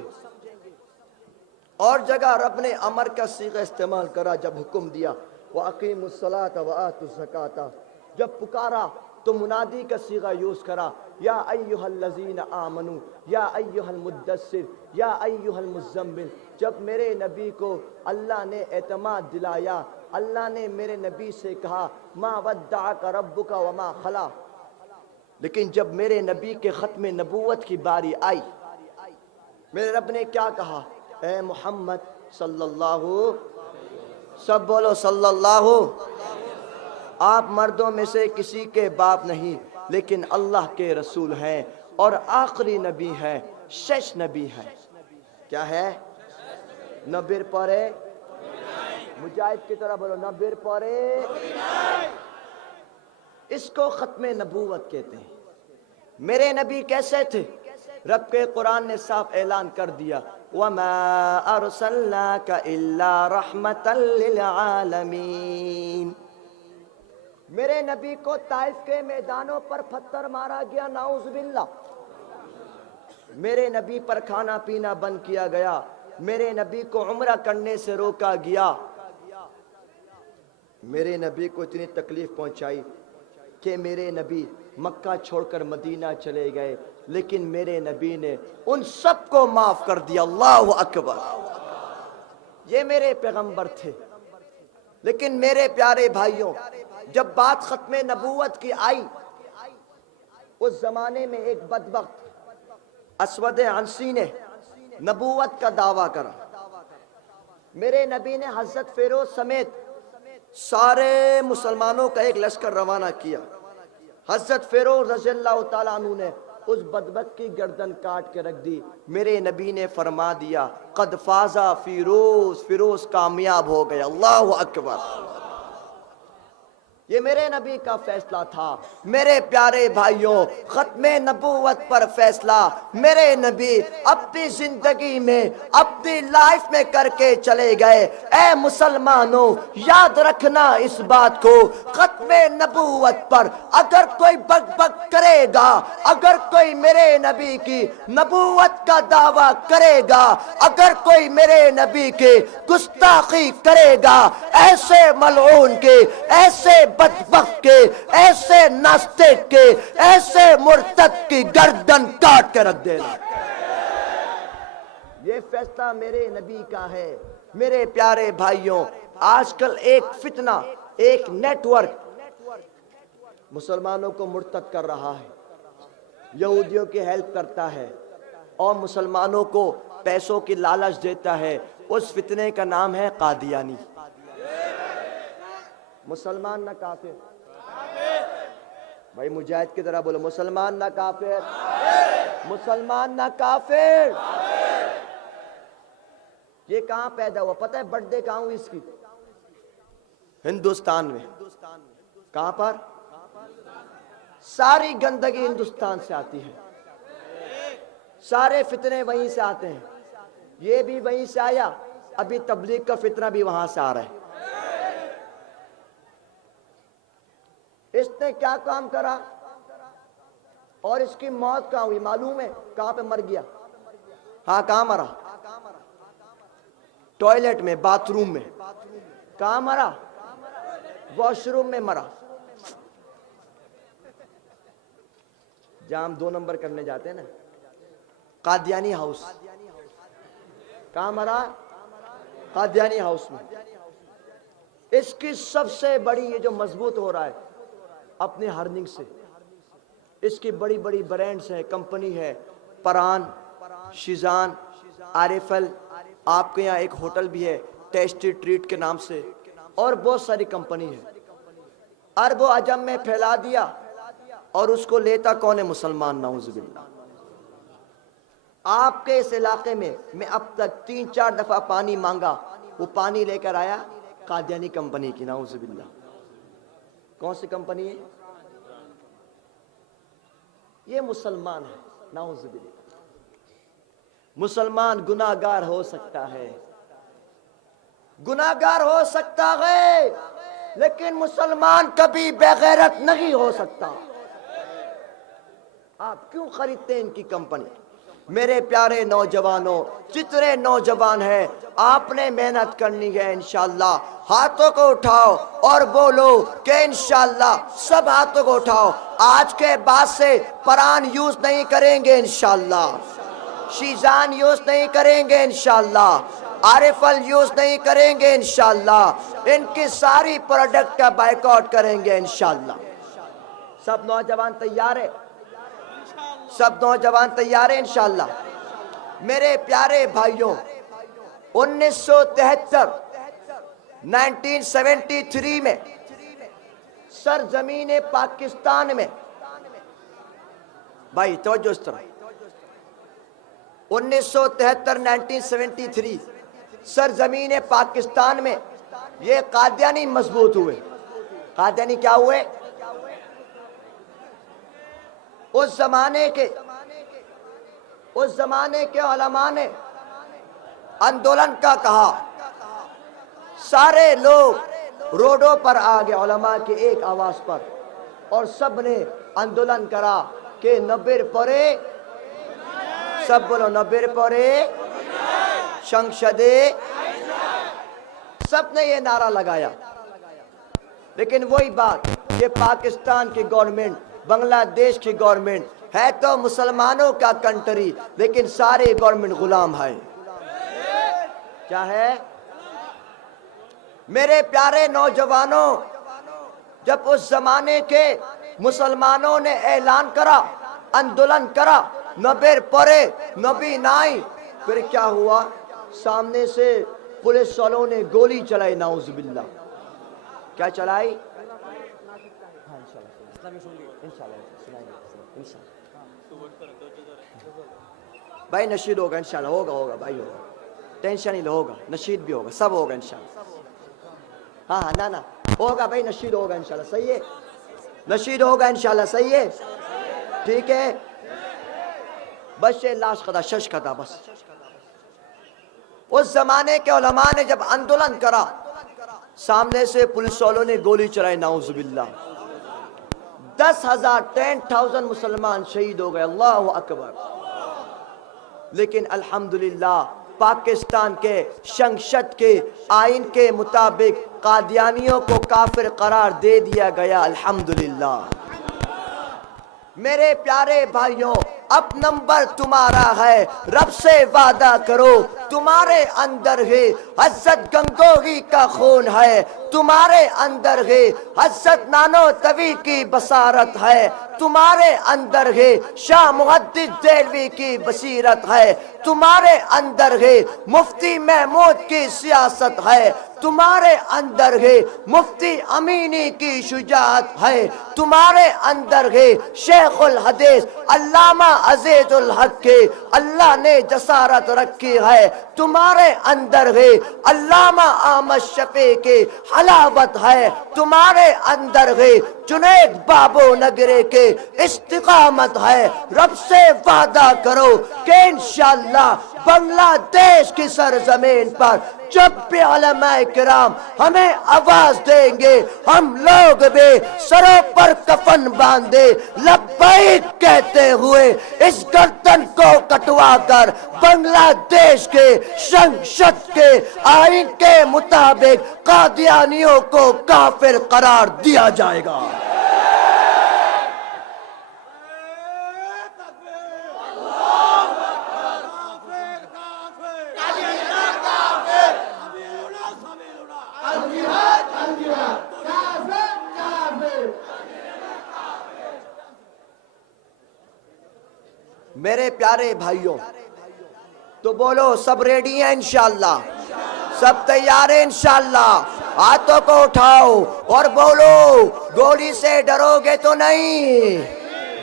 اور جگہ رب نے امر کا صیغہ استعمال کرا جب حکم دیا وَأَقِيمُوا الصَّلَاةَ وَآتُوا الزَّكَاةَ جب پکارا تو منادی کا صیغہ یوز کرا یا ایھا الذین آمنوا یا ایھا المدثر یا ایھا المزمل جب میرے نبی کو اللہ نے اعتماد دلایا اللہ نے میرے نبی سے کہا ما ودعک ربک وما خلا لیکن جب میرے نبی کے ختم نبوت کی باری آئی میرے رب نے کیا کہا اے محمد صلی اللہ سب بولو صلی اللہ آپ مردوں میں سے کسی کے باپ نہیں لیکن اللہ کے رسول ہیں اور آخری نبی ہیں شش نبی ہیں کیا ہے نبیر پورے مجاہد کی طرح بولو نبیر پورے اس کو ختم نبوت کہتے ہیں میرے نبی کیسے تھے رب کے قرآن نے صاف اعلان کر دیا وَمَا أَرْسَلْنَاكَ إِلَّا رَحْمَةً لِلْعَالَمِينَ میرے نبی کو طائف کے میدانوں پر پتھر مارا گیا نعوذ باللہ میرے نبی پر کھانا پینا بند کیا گیا میرے نبی کو عمرہ کرنے سے روکا گیا میرے نبی کو اتنی تکلیف پہنچائی کہ میرے نبی مکہ چھوڑ کر مدینہ چلے گئے لیکن میرے نبی نے ان سب کو معاف کر دیا اللہ اکبر یہ میرے پیغمبر تھے لیکن میرے پیارے بھائیوں جب بات ختم نبوت کی آئی اس زمانے میں ایک بدبخت اسود عنسی نے نبوت کا دعویٰ کرا میرے نبی نے حضرت فیروز سمیت سارے مسلمانوں کا ایک لشکر روانہ کیا حضرت فیروز رضی اللہ تعالیٰ عنہ نے اس بدبخت کی گردن کاٹ کے رکھ دی میرے نبی نے فرما دیا قد فازا فیروز فیروز کامیاب ہو گیا اللہ اکبر یہ میرے نبی کا فیصلہ تھا میرے پیارے بھائیوں ختم نبوت پر فیصلہ میرے نبی اپنی زندگی میں اپنی لائف میں کر کے چلے گئے اے مسلمانوں یاد رکھنا اس بات کو ختم نبوت پر اگر کوئی بک بک کرے گا اگر کوئی میرے نبی کی نبوت کا دعویٰ کرے گا اگر کوئی میرے نبی کی گستاخی کرے گا ایسے ملعون کے ایسے بدبخت کے ایسے ناستق کے ایسے مرتد کی گردن کاٹ کے رکھ دینا یہ فیصلہ میرے نبی کا ہے میرے پیارے بھائیوں آج کل ایک فتنہ ایک نیٹ ورک مسلمانوں کو مرتد کر رہا ہے یہودیوں کی ہیلپ کرتا ہے اور مسلمانوں کو پیسوں کی لالچ دیتا ہے اس فتنے کا نام ہے قادیانی مسلمان نہ کافر بھائی مجاہد کی طرح بولو مسلمان نہ کافر مسلمان نہ کافر یہ کہاں پیدا ہوا پتہ ہے برتھ ڈے کہاں ہوئی اس کی ہندوستان میں کہاں پر ساری گندگی ہندوستان سے آتی ہے سارے فتنے وہیں سے آتے ہیں یہ بھی وہیں سے آیا ابھی تبلیغ کا فتنہ بھی وہاں سے آ رہا ہے اس نے کیا کام کرا اور اس کی موت کہاں ہوئی معلوم ہے کہاں پہ مر گیا ہاں کہاں مرا ٹوائلٹ میں باتھ روم میں کہاں مرا واش روم میں مرا جہاں ہم 2 نمبر کرنے جاتے ہیں نا قادیانی ہاؤس کہاں مرا قادیانی ہاؤس میں اس کی سب سے بڑی یہ جو مضبوط ہو رہا ہے اپنے ہرننگ سے اس کی بڑی بڑی برانڈز ہیں کمپنی ہے پران شیزان آریفل آپ کے یہاں ایک ہوٹل بھی ہے ٹیسٹی ٹریٹ کے نام سے اور بہت ساری کمپنی ہے عرب و عجم میں پھیلا دیا اور اس کو لیتا کون ہے مسلمان نعوذ باللہ آپ کے اس علاقے میں اب تک 3-4 دفعہ پانی مانگا وہ پانی لے کر آیا قادیانی کمپنی کی، نعوذ باللہ. کون سی کمپنی ہے یہ؟ مسلمان ہے، نعوذ باللہ. مسلمان گناہگار ہو سکتا ہے، گناہگار ہو سکتا ہے، لیکن مسلمان کبھی بے غیرت نہیں ہو سکتا. آپ کیوں خریدتے ہیں ان کی کمپنی؟ میرے پیارے نوجوانوں، جتنے نوجوان ہیں، آپ نے محنت کرنی ہے انشاءاللہ. ہاتھوں کو اٹھاؤ اور بولو کہ انشاءاللہ. سب ہاتھوں کو اٹھاؤ. آج کے بعد سے قرآن یوز نہیں کریں گے انشاءاللہ، شیزان یوز نہیں کریں گے انشاءاللہ، عارفل یوز نہیں کریں گے انشاءاللہ. ان کی ساری پروڈکٹ کا بائیکاٹ کریں گے انشاءاللہ. سب نوجوان تیار ہے؟ سب نوجوان تیار ہیں انشاءاللہ. میرے پیارے بھائیوں، 1973 میں سرزمین پاکستان میں، بھائی توجہ اس طرح، 1973 سرزمین پاکستان میں یہ قادیانی مضبوط ہوئے. قادیانی کیا ہوئے؟ اس زمانے کے علماء نے اندولن کا کہا. سارے لوگ روڈوں پر آ گئے علماء کی ایک آواز پر، اور سب نے اندولن کرا کہ نبر پورے، سب بولو نبر پورے شنگشدے، سب نے یہ نعرہ لگایا. لیکن وہی بات کہ پاکستان کی گورنمنٹ، بنگلہ دیش کی گورنمنٹ ہے تو مسلمانوں کا کنٹری، لیکن سارے گورنمنٹ غلام ہے. کیا ہے؟ میرے پیارے نوجوانوں، جب اس زمانے کے مسلمانوں نے اعلان کرا، اندولن کرا، نبر پورے نبی نائی، پھر کیا ہوا؟ سامنے سے پولیس والوں نے گولی چلائی، نعوذ باللہ. کیا چلائی؟ بھائی نشید ہوگا انشاءاللہ، ہوگا بھائی، ہوگا، ٹینشن ہی ہوگا، نشید بھی ہوگا، سب ہوگا انشاءاللہ. ہاں نا ہوگا بھائی، نشید ہوگا انشاءاللہ. صحیح ہے، نشید ہوگا انشاءاللہ. صحیح ہے، ٹھیک ہے. بس یہ لاش خدا شش خدا. بس اس زمانے کے علماء نے جب اندولن کرا، سامنے سے پولیس والوں نے گولی چلائی، نعوذ باللہ. 10,000 مسلمان شہید ہو گئے. اللہ اکبر. لیکن الحمدللہ پاکستان کے شنگشت کے آئین کے مطابق قادیانیوں کو کافر قرار دے دیا گیا، الحمدللہ. میرے پیارے بھائیوں، اب نمبر تمہارا ہے. رب سے وعدہ کرو، تمہارے اندر ہے حضرت گنگوہی کا خون ہے، تمہارے اندر ہے حضرت نانوتوی کی بصارت ہے، تمہارے اندر ہے شاہ محدث دہلوی کی بصیرت ہے، تمہارے اندر ہے مفتی محمود کی سیاست ہے، تمہارے اندر ہے مفتی امینی کی شجاعت ہے، تمہارے اندر ہے شیخ الحدیث علامہ عزیز الحق کے اللہ نے جسارت رکھی ہے، تمہارے اندر ہے علامہ احمد شفیع کے حلاوت ہے، تمہارے اندر ہے جنید بابو نگرے کے استقامت ہے. رب سے وعدہ کرو کہ انشاءاللہ بنگلہ دیش کی سرزمین پر جب بھی علماء کرام ہمیں آواز دیں گے، ہم لوگ بھی سروں پر کفن باندھے لبیک کہتے ہوئے اس گردن کو کٹوا کر بنگلہ دیش کے شنگشت کے آئین کے مطابق قادیانیوں کو کافر قرار دیا جائے گا. میرے پیارے بھائیوں، تو بولو سب ریڈی ہیں انشاءاللہ، سب تیار ہیں انشاءاللہ. ہاتھوں کو اٹھاؤ اور بولو گولی سے ڈرو گے تو نہیں،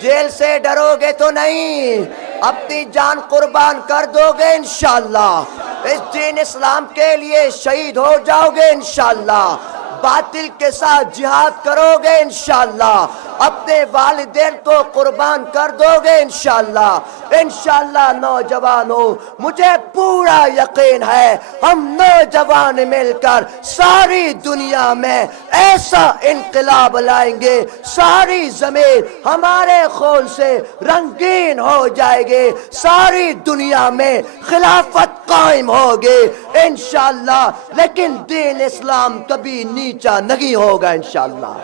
جیل سے ڈرو گے تو نہیں، اپنی جان قربان کر دو گے انشاءاللہ، اس دین اسلام کے لیے شہید ہو جاؤ گے انشاءاللہ، باطل کے ساتھ جہاد کرو گے انشاءاللہ، اپنے والدین کو قربان کر دو گے انشاءاللہ۔ انشاءاللہ نوجوانوں، مجھے پورا یقین ہے ہم نوجوان مل کر ساری دنیا میں ایسا انقلاب لائیں گے، ساری زمین ہمارے خون سے رنگین ہو جائے گے، ساری دنیا میں خلافت قائم ہوگی انشاءاللہ، لیکن دین اسلام کبھی نیچا نہیں ہوگا انشاءاللہ۔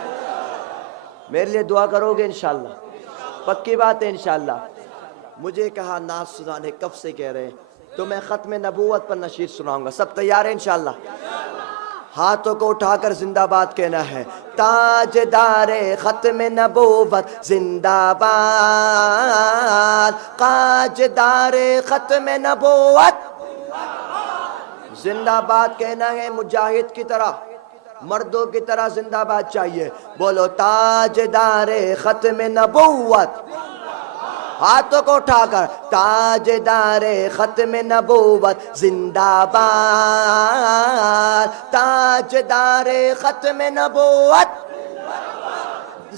میرے لیے دعا کرو گے انشاءاللہ؟ پکی بات ہے انشاءاللہ۔ مجھے کہا نعت سنانے کب سے کہہ رہے ہیں، تو میں ختم نبوت پر نشید سناؤں گا، سب تیار ہیں انشاءاللہ؟ ہاتھوں کو اٹھا کر زندہ باد کہنا ہے، تاجدار ختم نبوت زندہ باد، تاجدار ختم نبوت زندہ باد کہنا ہے، مجاہد کی طرح، مردوں کی طرح زندہ باد چاہیے، بولو تاجدار ختم نبوت، ہاتھوں کو اٹھا کر، تاجدار ختم نبوت زندہ باد، تاجدار ختم نبوت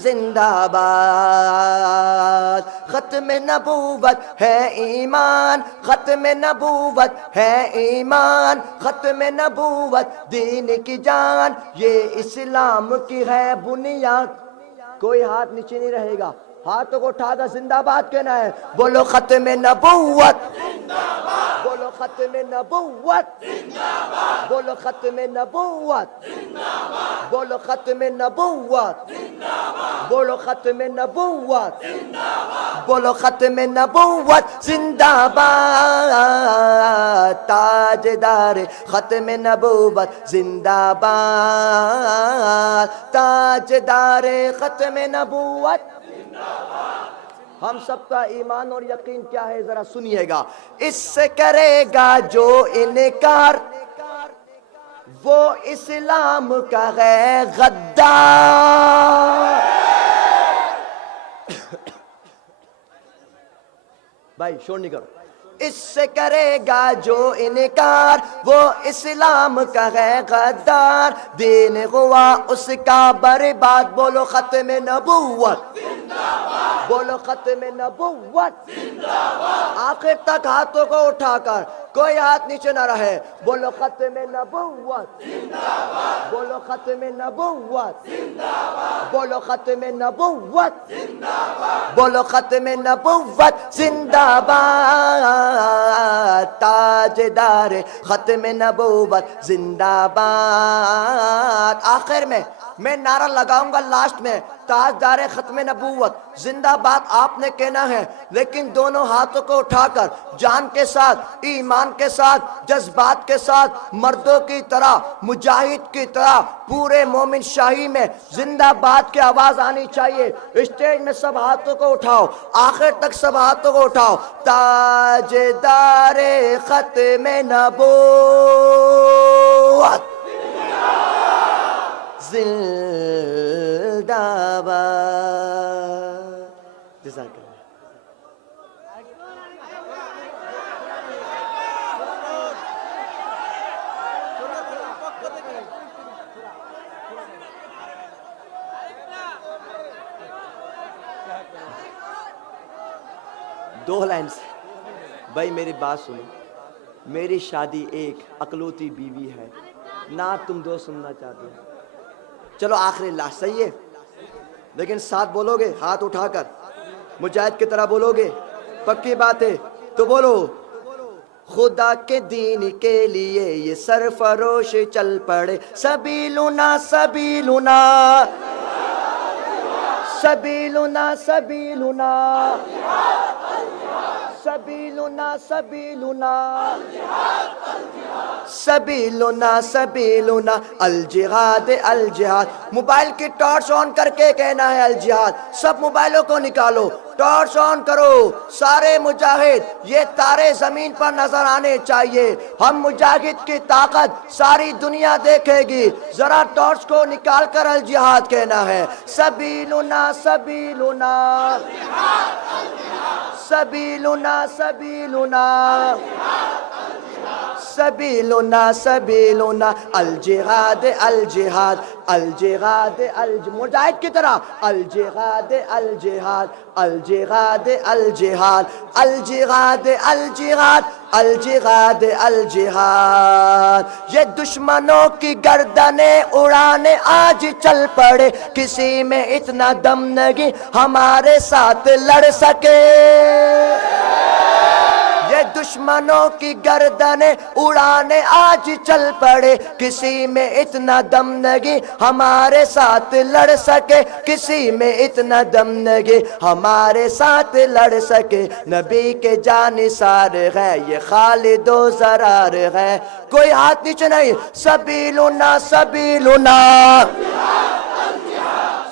زندہ باد، ختم نبوت ہے ایمان، ختم نبوت ہے ایمان، ختم نبوت دین کی جان، یہ اسلام کی ہے بنیاد۔ کوئی ہاتھ نیچے نہیں رہے گا، ہاتھوں کو اٹھا کر زندہ باد کہنا ہے، بولو ختم نبوت، بولو ختم نبوت، بولو ختم نبوت، بولو ختم نبوت، بولو ختم نبوت، بولو ختم نبوت زندہ باد، تاجدار ختم نبوت زندہ باد، تاجدار ختم نبوت۔ ہم سب کا ایمان اور یقین کیا ہے ذرا سنیے گا، اس سے کرے گا جو انکار وہ اسلام کا ہے غدار۔ بھائی شور نہیں کرو، اس سے کرے گا جو انکار وہ اسلام کا ہے غدار، دین ہوا اس کا برباد، بولو ختم نبوت، بولو ختم نبوت، آخر تک ہاتھوں کو اٹھا کر، کوئی ہاتھ نیچے نہ رہے، بولو ختم نبوت، بولو ختم نبوت، بولو ختم نبوت، بولو ختم نبوت زندہ باد، تاجدار ختم نبوت زندہ باد۔ آخر میں نعرہ لگاؤں گا لاسٹ میں، تاجدار ختم نبوت زندہ باد آپ نے کہنا ہے، لیکن دونوں ہاتھوں کو اٹھا کر جان کے ساتھ، ایمان کے ساتھ، جذبات کے ساتھ، مردوں کی طرح، مجاہد کی طرح، پورے مومن شاہی میں زندہ باد کی آواز آنی چاہیے۔ اسٹیج میں سب ہاتھوں کو اٹھاؤ، آخر تک سب ہاتھوں کو اٹھاؤ، تاجدار ختم نبوت زندہ باد۔ جزاک اللہ۔ دو لائن سے بھائی میری بات سنو، میری شادی ایک اکلوتی بیوی ہے، نہ تم دو سننا چاہتے ہو، چلو آخری لاسٹ صحیح ہے، لیکن ساتھ بولو گے ہاتھ اٹھا کر، مجاہد کی طرح بولو گے، پکی بات ہے تو بولو، خدا کے دین کے لیے یہ سرفروش چل پڑے، سبیلنا سبیلنا سبیلنا سبیلنا سبیلنا سبیلنا سبیلنا سبیلنا الجہاد الجہاد۔ موبائل کی ٹارچ آن کر کے کہنا ہے الجہاد، سب موبائلوں کو نکالو، ٹارچ آن کرو سارے مجاہد، یہ تارے زمین پر نظر آنے چاہیے، ہم مجاہد کی طاقت ساری دنیا دیکھے گی، ذرا ٹارچ کو نکال کر الجہاد کہنا ہے، سبیلنا سبیلنا سبیلنا سبیلنا سبیلنا سبیلنا الجہاد الجہاد الجہاد مجاہد کی طرح الجہاد الجہاد الجہاد الجہاد الجہاد الجہاد الجہاد الجہاد، یہ دشمنوں کی گردنیں اڑانے آج چل پڑے، کسی میں اتنا دم نہیں ہمارے ساتھ لڑ سکے، یہ دشمنوں کی گردنیں اڑانے آج چل پڑے، کسی میں اتنا دم نہیں ہمارے ساتھ لڑ سکے، کسی میں اتنا دم نہیں ہمارے ساتھ لڑ سکے، نبی کے جانثار ہے یہ خالد و زرار ہے، کوئی ہاتھ نیچے نہیں، سبیلنا سبیلنا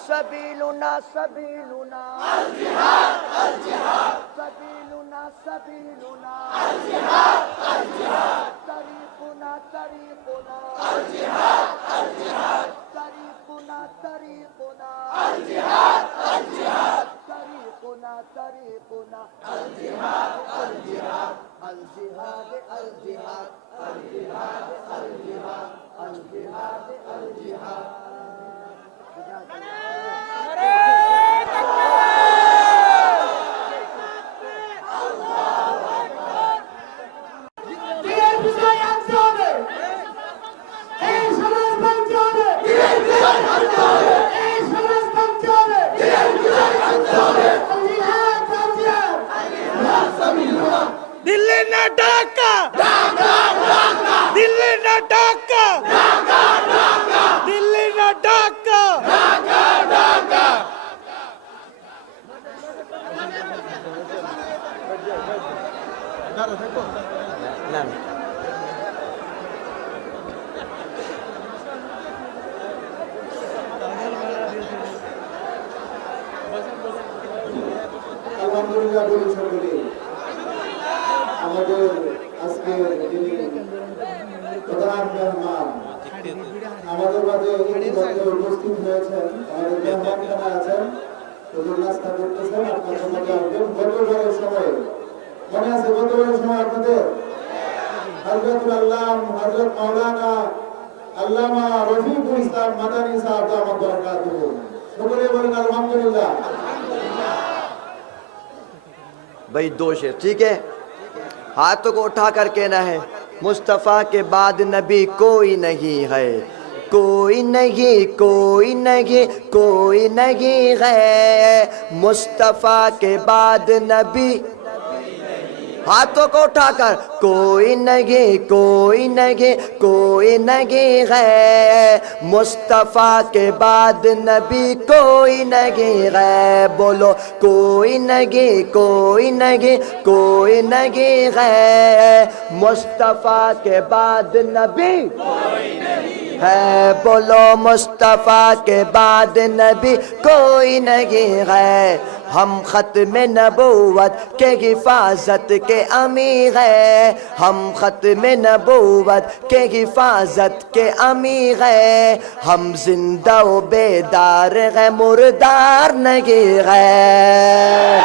سبیلنا سبیلنا الجہاد الجہاد سبیلنا سبیلنا الجہاد الجہاد طریقنا طریقنا الجہاد الجہاد طریقنا طریقنا الجہاد الجہاد طریقنا طریقنا الجہاد الجہاد الجہاد الجہاد الجہاد الجہاد الجہاد الجہاد دلی نہ ڈاکہ دلی نہ ڈاکہ دلی نہ ڈاکہ আলহামদুলিল্লাহ বলি সকলে আমাদের আজকে যিনি প্রধান মেহমান আমাদের মাঝে ইতিমধ্যে উপস্থিত হয়েছেন, আমাদের মেহমান খানা আছেন, হুজুর নাস্তা করতেছেন, আপনাদের মাঝে আসবেন। গতবারের সময়ে মনে আছে, গতবারের সময় আপনাদের হযরতুল আল্লাম হযরত মাওলানা আল্লামা রফিকুল ইসলাম মাদানী সাহেব দামাত বরকাতুহু, সকলে বলেন আলহামদুলিল্লাহ। بھائی دو شعر ٹھیک ہے، ہاتھوں کو اٹھا کر کہنا ہے، مصطفیٰ کے بعد نبی کوئی نہیں ہے، کوئی نہیں کوئی نہیں کوئی نہیں ہے، مصطفیٰ کے بعد نبی، ہاتھوں کو اٹھا کر کوئی نہیں کوئی نہیں کوئی نہیں ہے، مصطفیٰ کے بعد نبی کوئی نہیں ہے، بولو کوئی نہیں کوئی نہیں کوئی نہیں ہے، مصطفیٰ کے بعد نبی کوئی نہیں ہے، بولو مصطفیٰ کے بعد نبی کوئی نہیں ہے، ہم ختم نبوت کے حفاظت کے امیر ہیں، ہم ختم نبوت کے حفاظت کے امیر ہیں، ہم زندہ و بیدار ہیں مردار نہیں ہیں،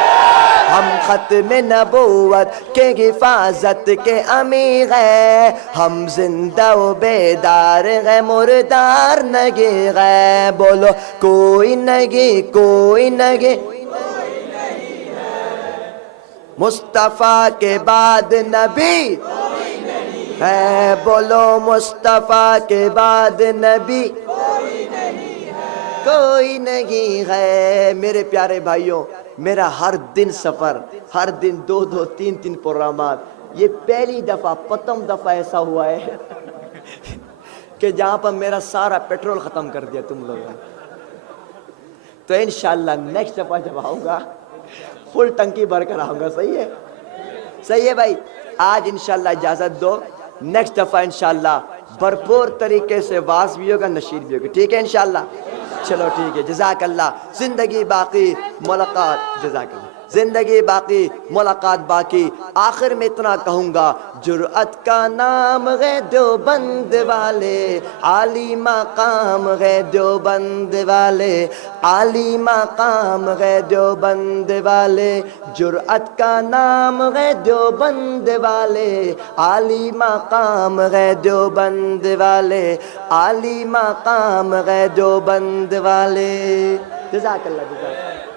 ہم ختم نبوت کے حفاظت کے امیر ہیں، ہم زندہ و بیدار ہیں مردار نہیں ہیں، بولو کوئی نہیں کوئی نہیں مصطفیٰ کے بعد نبی ہے، بولو مصطفیٰ کے بعد نبی کوئی نہیں ہے۔ میرے پیارے بھائیوں، میرا ہر دن سفر، ہر دن دو دو تین تین پروگرامات، یہ پہلی دفعہ پتم دفعہ ایسا ہوا ہے کہ جہاں پر میرا سارا پیٹرول ختم کر دیا تم لوگوں نے۔ تو انشاءاللہ نیکسٹ دفعہ جب آؤں گا فل ٹنکی بھر کر آؤں گا، صحیح ہے؟ صحیح ہے بھائی؟ آج انشاءاللہ اجازت دو، نیکسٹ دفعہ انشاءاللہ بھرپور طریقے سے واعظ بھی ہوگا، نشید بھی ہوگا، ٹھیک ہے انشاءاللہ؟ چلو ٹھیک ہے، جزاک اللہ، زندگی باقی، ملاقات، جزاک اللہ۔ زندگی باقی ملاقات باقی. آخر میں اتنا کہوں گا جرأت کا نام ہے دیوبند والے, عالی مقام ہے دیوبند والے, عالی مقام ہے دیوبند والے. جرأت کا نام ہے دیوبند والے, عالی مقام ہے دیوبند والے, عالی مقام ہے دیوبند والے. جزاک اللہ.